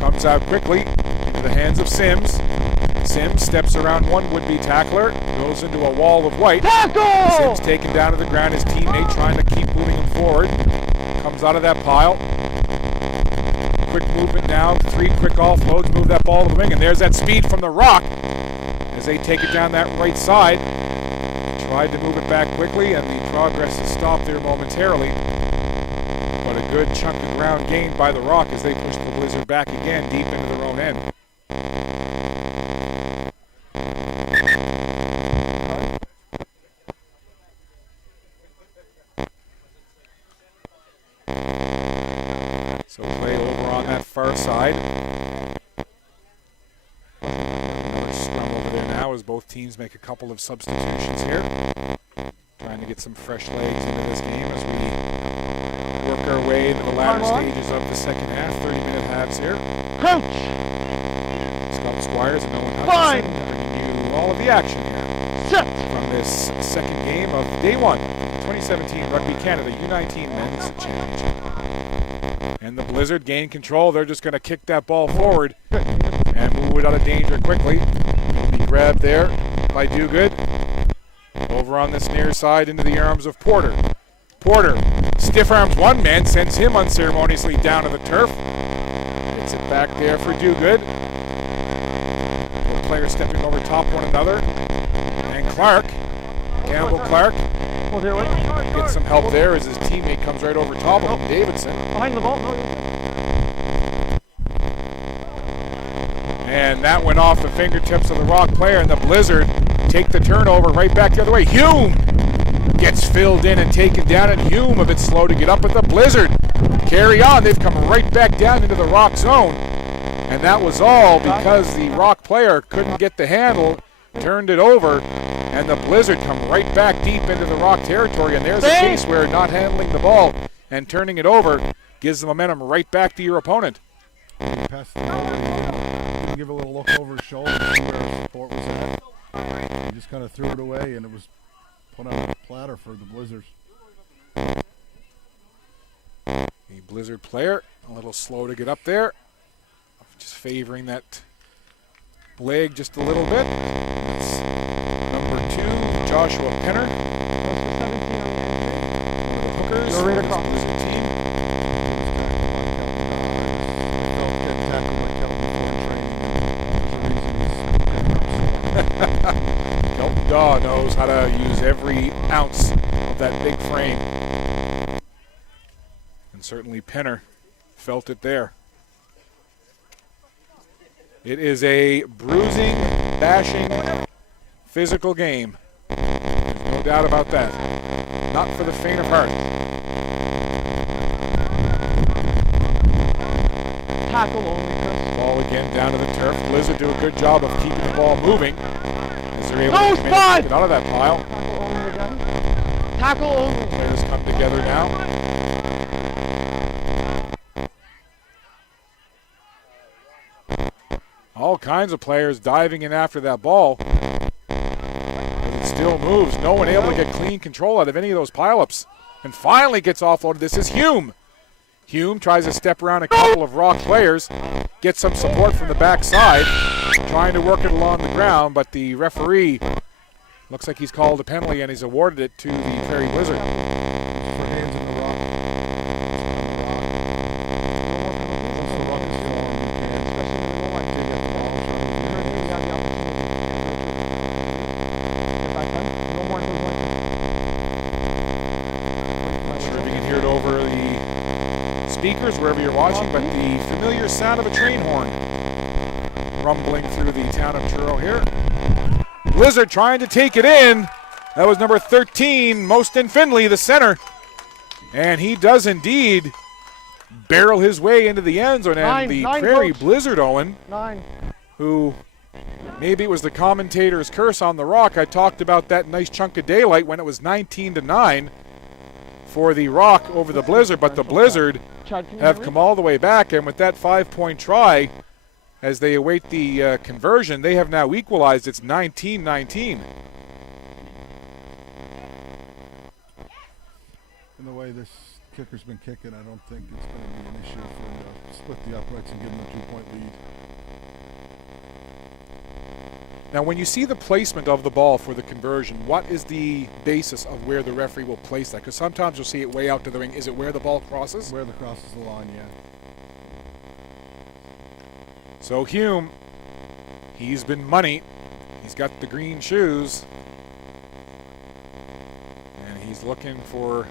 Comes out quickly into the hands of Sims. Sims steps around one would-be tackler, goes into a wall of white. Tackle! Sims taken down to the ground, his teammate trying to keep moving him forward. Comes out of that pile. Quick movement now, 3 quick offloads, move that ball to the wing, and there's that speed from the Rock as they take it down that right side. Tried to move it back quickly, and the progress is stopped there momentarily. But a good chunk of ground gained by the Rock as they push the Blizzard back again deep into their own end. So play over on that far side. Another scrum over there now as both teams make a couple of substitutions here. Trying to get some fresh legs into this game as we work our way into the latter stages of the second half. 30-minute halves here. Coach! Scott Squires and Owen Fine. Hutchinson bringing you all of the action here Set! from this second game of Day 1, 2017 Rugby Canada U19 Men's Championship. And the Blizzard gain control. They're just going to kick that ball forward and move it out of danger quickly. Be grabbed there by Dogood. Over on this near side into the arms of Porter. Porter stiff arms one man, sends him unceremoniously down to the turf. Gets it back there for Dogood. Both players stepping over top one another. And Clark, Campbell Clark, We'll do it. gets some help there as his teammate comes right over top of him, Davidson. Behind the ball. No. And that went off the fingertips of the Rock player, and the Blizzard take the turnover right back the other way. Hume gets filled in and taken down, and Hume a bit slow to get up, but the Blizzard carry on. They've come right back down into the Rock zone, and that was all because the Rock player couldn't get the handle, turned it over, and the Blizzard come right back deep into the Rock territory. And there's a case where not handling the ball and turning it over gives the momentum right back to your opponent. He passed it over. He didn't give a little look over his shoulder to see where his support was at. He just kind of threw it away, and it was put on a platter for the Blizzards. The Blizzard player a little slow to get up there, just favoring that leg just a little bit. It's number 2, Joshua Penner, one of the hookers Go right for this across. Blizzard team. Kelton Daw knows how to use every ounce of that big frame. And certainly Penner felt it there. It is a bruising, bashing, physical game. There's no doubt about that. Not for the faint of heart. Tackle only, Chris. Ball again down to the turf. Blizzard do a good job of keeping the ball moving as they're able No to spot! get out of that pile. Tackle only again. Tackle only. Players come together now. All kinds of players diving in after that ball. But it still moves. No one able to get clean control out of any of those pileups. And finally gets offloaded. This is Hume. Hume tries to step around a couple of Rock players, gets some support from the backside, trying to work it along the ground, but the referee looks like he's called a penalty and he's awarded it to the Prairie Blizzard. For hands in the rock. Once the rock is formed, you can get the ball and try to Not sure if you can hear it over the speakers wherever you're watching, but the familiar sound of a train horn rumbling through the town of Truro here. Blizzard trying to take it in. That was number 13, Mostin Finley, the center. And he does indeed barrel his way into the end zone. And the Prairie Coach. Blizzard, Owen, 9. who maybe it was the commentator's curse on the Rock. I talked about that nice chunk of daylight when it was 19-9 for the Rock over the Blizzard, but the Blizzard Chad, can you have hear me? come all the way back, and with that 5-point try, as they await the conversion, they have now equalized. It's 19-19. In the way this kicker's been kicking, I don't think it's going to be an issue for to split the uprights and give them a 2-point lead. Now, when you see the placement of the ball for the conversion, what is the basis of where the referee will place that? Because sometimes you'll see it way out to the ring. Is it where the ball crosses? Where the crosses the line, yeah. So Hume, he's been money. He's got the green shoes. And he's looking for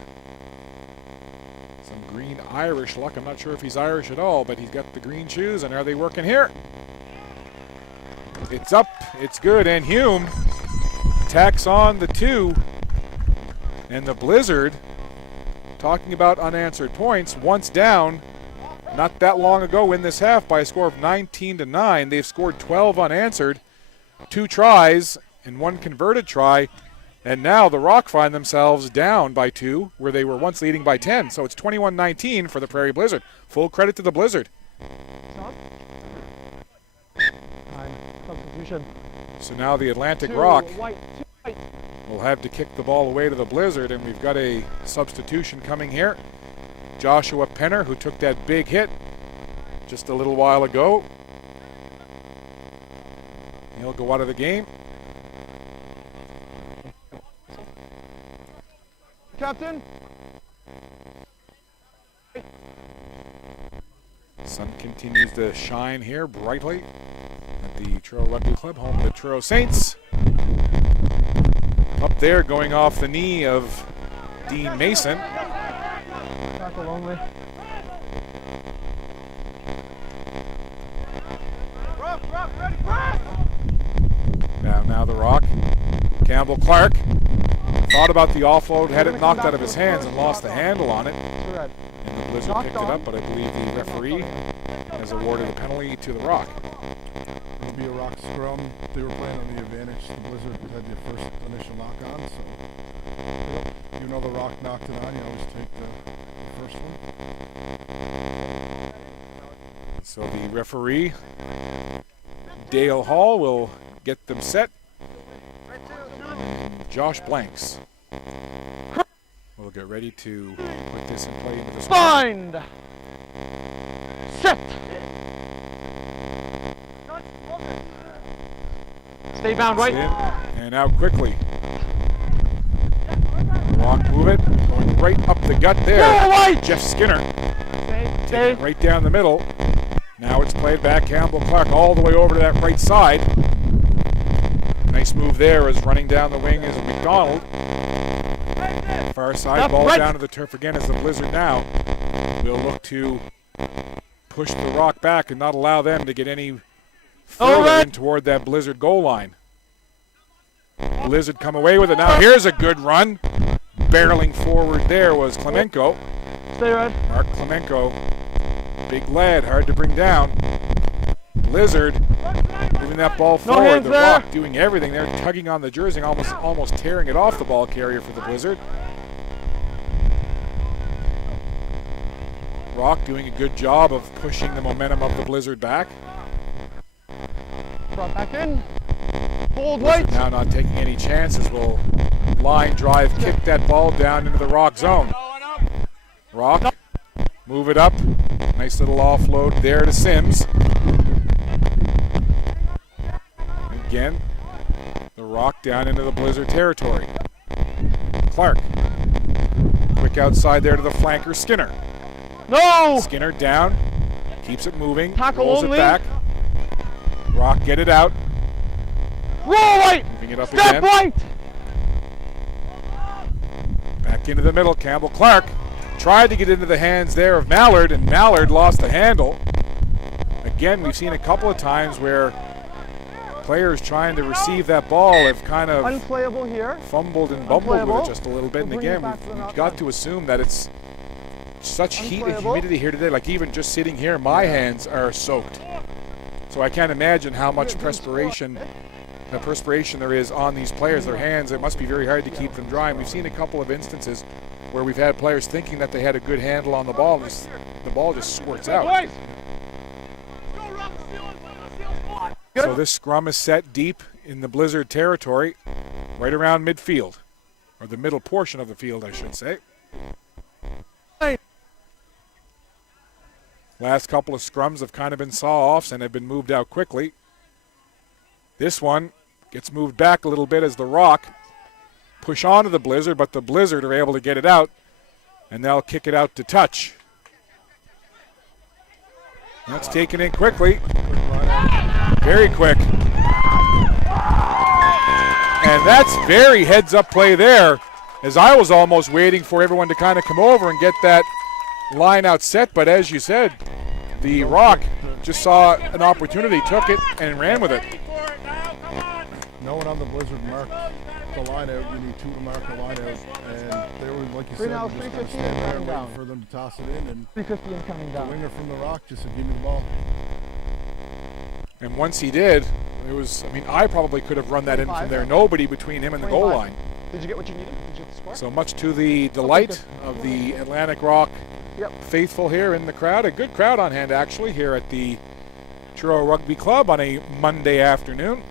some green Irish luck. I'm not sure if he's Irish at all, but he's got the green shoes. And are they working here? It's up, it's good, and Hume tacks on the 2. And the Blizzard, talking about unanswered points, once down not that long ago in this half by a score of 19-9. They've scored 12 unanswered, 2 tries and 1 converted try, and now the Rock find themselves down by 2, where they were once leading by 10. So it's 21-19 for the Prairie Blizzard. Full credit to the Blizzard. Stop. 9. Substitution. So now the Atlantic 2 Rock white. 2 white. will have to kick the ball away to the Blizzard, and we've got a substitution coming here. Joshua Penner, who took that big hit just a little while ago. He'll go out of the game. Captain. Sun continues to shine here brightly at the Truro Rugby Club, home of the Truro Saints. Up there, going off the knee of Dean Mason. Tackle only. Now the Rock. Campbell Clark thought about the offload, had it knocked out of his hands and lost the handle on it. To red. And the Blizzard picked it up, but I believe the referee has awarded a penalty to the Rock. It'll be a Rock scrum. They were playing on the advantage. The Blizzard had the first initial knock on, so even though the Rock knocked it on, you always take the first one. So the referee, Dale Hall, will get them set. And Josh Blanks will get ready to put this in play into the score. Bind. Set. Stay bound, right? In and out quickly. Rock move it, going right up the gut there. Right. Jeff Skinner Stay. taking it right down the middle. Now it's played back. Campbell Clark all the way over to that right side. Nice move there as running down the wing is McDonald. Far side, ball down to the turf again as the Blizzard now will look to push the Rock back and not allow them to get any further in toward that Blizzard goal line. Blizzard come away with it. Now here's a good run. Barreling forward there was Klemenko. Stay red. Mark Klemenko, big lad, hard to bring down. Blizzard moving that ball forward. The Rock doing everything. They're tugging on the jersey, almost tearing it off the ball carrier for the Blizzard. Rock doing a good job of pushing the momentum of the Blizzard back. Brought back in. Hold Blizzard white. now not taking any chances. Will line drive kick that ball down into the Rock zone. Rock, move it up. Nice little offload there to Sims. Again, the Rock down into the Blizzard territory. Clark, quick outside there to the flanker, Skinner. No! Skinner down, keeps it moving, Tackle rolls only. it back. Rock get it out, Roll right. moving it up Step again. right. Back into the middle, Campbell Clark tried to get into the hands there of Mallard, and Mallard lost the handle. Again, we've seen a couple of times where players trying to receive that ball have kind of Unplayable here. fumbled and bumbled with Unplayable. it just a little bit. And We'll bring it again, back to the we've knockout. got to assume that it's such heat and Unplayable. humidity here today. Like even just sitting here, my hands are soaked. So I can't imagine how much perspiration there is on these players. Their hands, it must be very hard to keep them dry. And we've seen a couple of instances where we've had players thinking that they had a good handle on the ball, and the ball just squirts out. So this scrum is set deep in the Blizzard territory, right around midfield, or the middle portion of the field, I should say. Last couple of scrums have kind of been saw-offs and have been moved out quickly. This one gets moved back a little bit as the Rock push onto the Blizzard, but the Blizzard are able to get it out, and they'll kick it out to touch. That's taken in quickly. Very quick. And that's very heads-up play there, as I was almost waiting for everyone to kind of come over and get that line out set, but as you said, the Rock just saw an opportunity, took it, and ran with it. No one on the Blizzard marked the line out. You need two to mark the line out. And they were, like you said, now, just kind of 350 stand there coming down. waiting for them to toss it in. And 350 and coming the down. winger from the Rock just said, give me the ball. And once he did, it was, I mean, I probably could have run that in from 25. there. Nobody between him and the goal 25. line. Did you get what you needed? Did you get the score? So much to the delight of the Atlantic Rock faithful here in the crowd. A good crowd on hand, actually, here at the Truro Rugby Club on a Monday afternoon.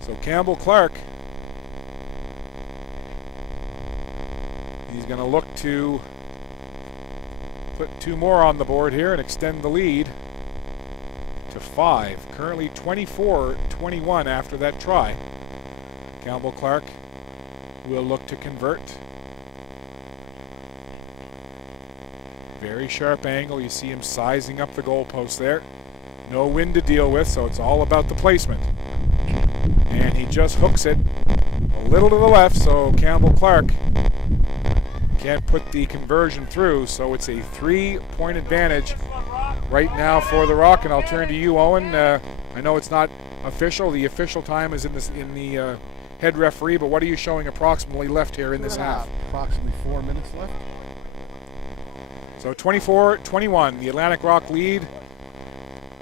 So Campbell Clark, he's going to look to put two more on the board here and extend the lead to 5. Currently 24-21 after that try. Campbell Clark will look to convert. Very sharp angle. You see him sizing up the goalpost there. No wind to deal with, so it's all about the placement. And he just hooks it a little to the left, so Campbell Clark can't put the conversion through, so it's a 3-point advantage right now for the Rock. And I'll turn to you, Owen. I know it's not official. The official time is in the head referee, but what are you showing approximately left here in this half? Approximately 4 minutes left. So 24-21, the Atlantic Rock lead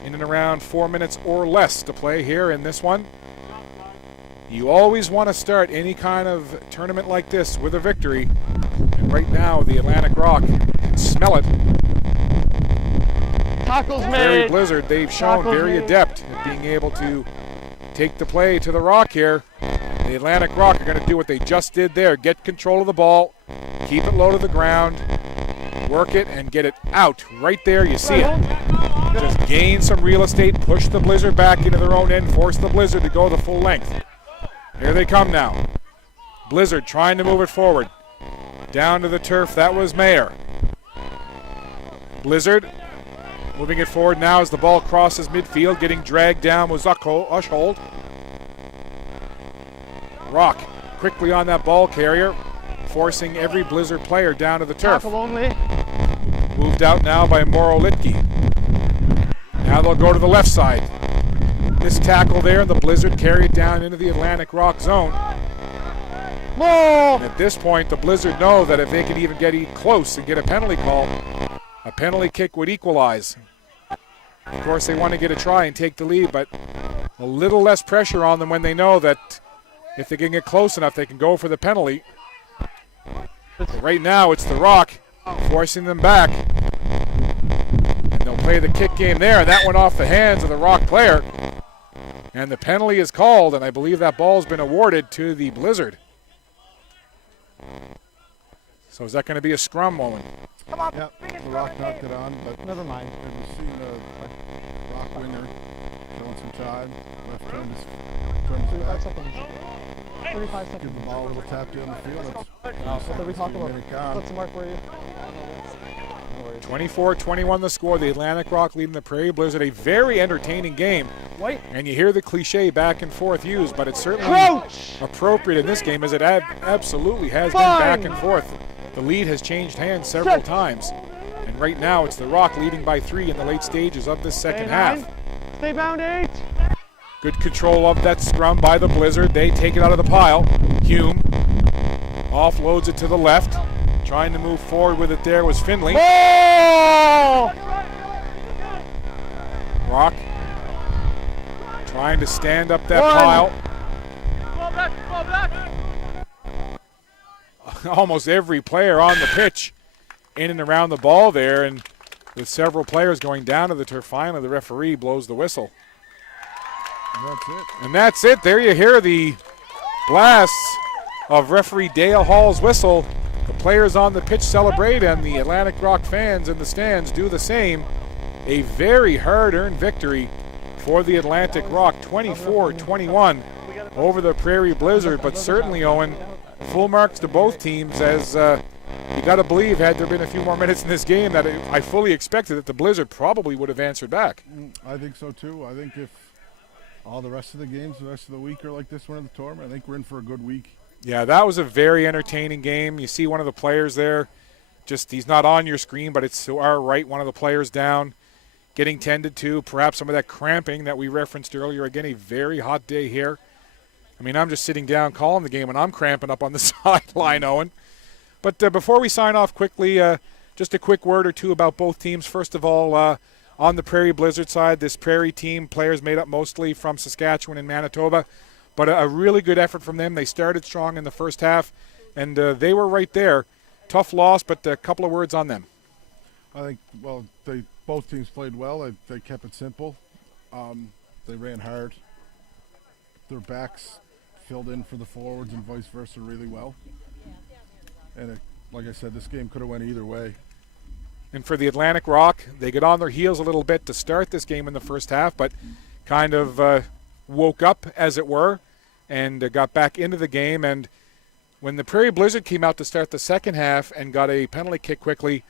in and around 4 minutes or less to play here in this one. You always want to start any kind of tournament like this with a victory, and right now the Atlantic Rock can smell it. Tackles Very made. Blizzard, they've shown Tackles very made. adept at being able to take the play to the Rock here. The Atlantic Rock are going to do what they just did there, get control of the ball, keep it low to the ground, work it, and get it out. Right there, you see it. just gain some real estate, push the Blizzard back into their own end, force the Blizzard to go the full length. Here they come now. Blizzard trying to move it forward. Down to the turf, that was Mayer. Blizzard moving it forward now as the ball crosses midfield, getting dragged down was Ushhold. Rock quickly on that ball carrier, forcing every Blizzard player down to the turf. Tackle only. Moved out now by Moro Litke. Now they'll go to the left side. This tackle there, and the Blizzard carry it down into the Atlantic Rock zone. Ball! And at this point, the Blizzard know that if they could even get close and get a penalty call, a penalty kick would equalize. Of course, they want to get a try and take the lead, but a little less pressure on them when they know that if they can get close enough, they can go for the penalty. But right now, it's the Rock forcing them back. And they'll play the kick game there, and that went off the hands of the Rock player. And the penalty is called, and I believe that ball's been awarded to the Blizzard. So is that going to be a scrum moment? Yep, the Rock knocked it on, but Never mind. we've seen the Rock winger showing some time. Left turned his 35 back. seconds. 35 Give seconds. the ball a little tap down the field. What did we talk about? Minute count. What's the mark for you? No worries. 24-21 the score. The Atlantic Rock leading the Prairie Blizzard. A very entertaining game. White. And you hear the cliche back and forth used, but it's certainly Crouch! appropriate in this game as it absolutely has been Fine. back and forth. The lead has changed hands several times. And right now it's the Rock leading by 3 in the late stages of this second half. Stay bound 8. Good control of that scrum by the Blizzard. They take it out of the pile. Hume offloads it to the left. Trying to move forward with it there was Finley. Ball! Rock trying to stand up that One. pile. Almost every player on the pitch in and around the ball there, and with several players going down to the turf, finally the referee blows the whistle. And that's it. And that's it. There you hear the blasts of referee Dale Hall's whistle. The players on the pitch celebrate, and the Atlantic Rock fans in the stands do the same. A very hard-earned victory for the Atlantic Rock, 24-21 over the Prairie Blizzard, but certainly, Owen, full marks to both teams as you got to believe had there been a few more minutes in this game that I fully expected that the Blizzard probably would have answered back. I think so too. I think if all the rest of the games, the rest of the week are like this one in the tournament, I think we're in for a good week. Yeah, that was a very entertaining game. You see one of the players there, just he's not on your screen, but it's to our right, one of the players down, getting tended to. Perhaps some of that cramping that we referenced earlier. Again, a very hot day here. I mean, I'm just sitting down calling the game, and I'm cramping up on the sideline, Owen. But before we sign off quickly, just a quick word or two about both teams. First of all, on the Prairie Blizzard side, this Prairie team, players made up mostly from Saskatchewan and Manitoba, but a really good effort from them. They started strong in the first half, and they were right there. Tough loss, but a couple of words on them. I think, well, both teams played well. They kept it simple. They ran hard. Their backs filled in for the forwards and vice versa really well. And like I said, this game could have went either way. And for the Atlantic Rock, they got on their heels a little bit to start this game in the first half, but kind of woke up, as it were, and got back into the game. And when the Prairie Blizzard came out to start the second half and got a penalty kick quickly,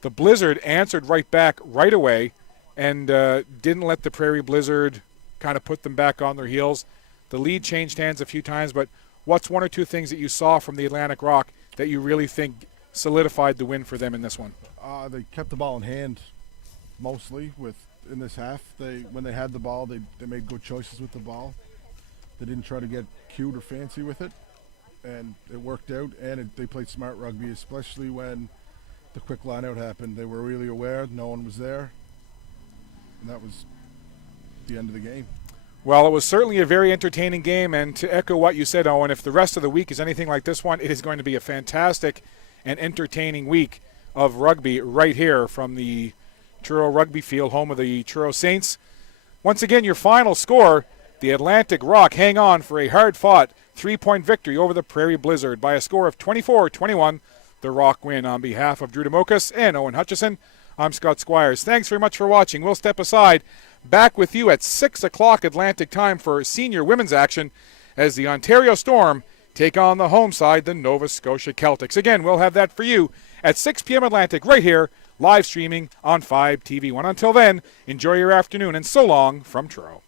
the Blizzard answered right back right away and didn't let the Prairie Blizzard kind of put them back on their heels. The lead changed hands a few times, but what's one or two things that you saw from the Atlantic Rock that you really think solidified the win for them in this one? They kept the ball in hand mostly in this half. When they had the ball, they made good choices with the ball. They didn't try to get cute or fancy with it, and it worked out. And they played smart rugby, especially when the quick line-out happened. They were really aware no one was there, and that was the end of the game. Well, it was certainly a very entertaining game, and to echo what you said, Owen, if the rest of the week is anything like this one, it is going to be a fantastic and entertaining week of rugby right here from the Truro Rugby Field, home of the Truro Saints. Once again, your final score, the Atlantic Rock hang on for a hard-fought 3-point victory over the Prairie Blizzard by a score of 24-21. The Rock win. On behalf of Drew DeMocas and Owen Hutchison, I'm Scott Squires. Thanks very much for watching. We'll step aside. Back with you at 6 o'clock Atlantic time for senior women's action as the Ontario Storm take on the home side, the Nova Scotia Celtics. Again, we'll have that for you at 6 p.m. Atlantic right here, live streaming on 5TV1. Until then, enjoy your afternoon and so long from Truro.